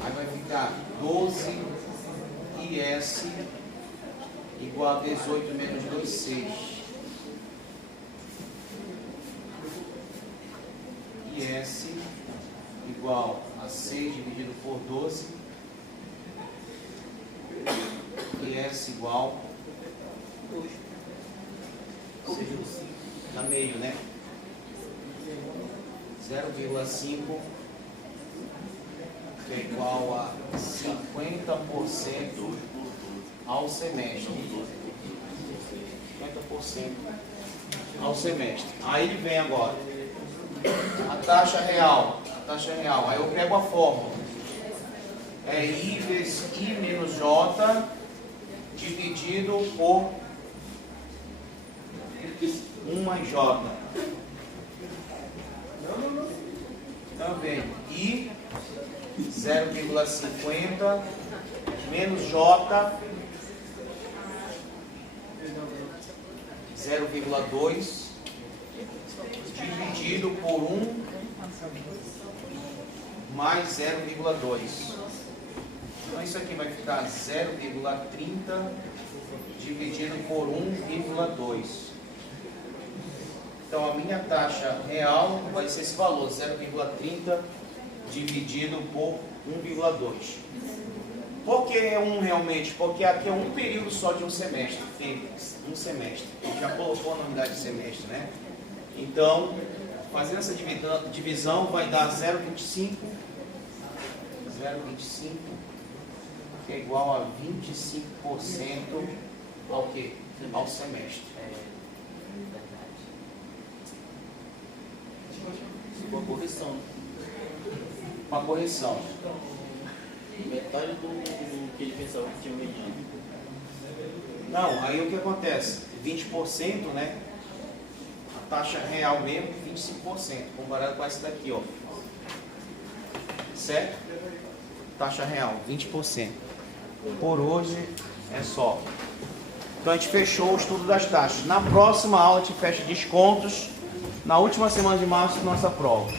Aí vai ficar 12 IS igual a 18 menos 2, 6. IS igual a 6 dividido por 12. IS igual a meio, né? 0,5 que é igual a 50% ao semestre. 50% ao semestre. Aí ele vem agora. A taxa real. Aí eu pego a fórmula. É I vezes I menos J dividido por 1 mais J. Então vem I 0,50 menos J 0,2 dividido por 1 mais 0,2. Então isso aqui vai ficar 0,30 dividido por 1,2. Então a minha taxa real vai ser esse valor, 0,30 dividido por 1,2. Por que é 1 realmente? Porque aqui é um período só de um semestre. Tem um semestre. Já colocou a unidade de semestre, né? Então, fazendo essa divisão vai dar 0,25. 0,25 que é igual a 25% ao quê? Ao semestre. Uma correção. Uma correção. Metade do que ele pensava que tinha vendido. Não, aí o que acontece? 20%, né? A taxa real mesmo, 25%, comparado com essa daqui, ó. Certo? Taxa real, 20%. Por hoje é só. Então a gente fechou o estudo das taxas. Na próxima aula a gente fecha descontos. Na última semana de março, nossa prova.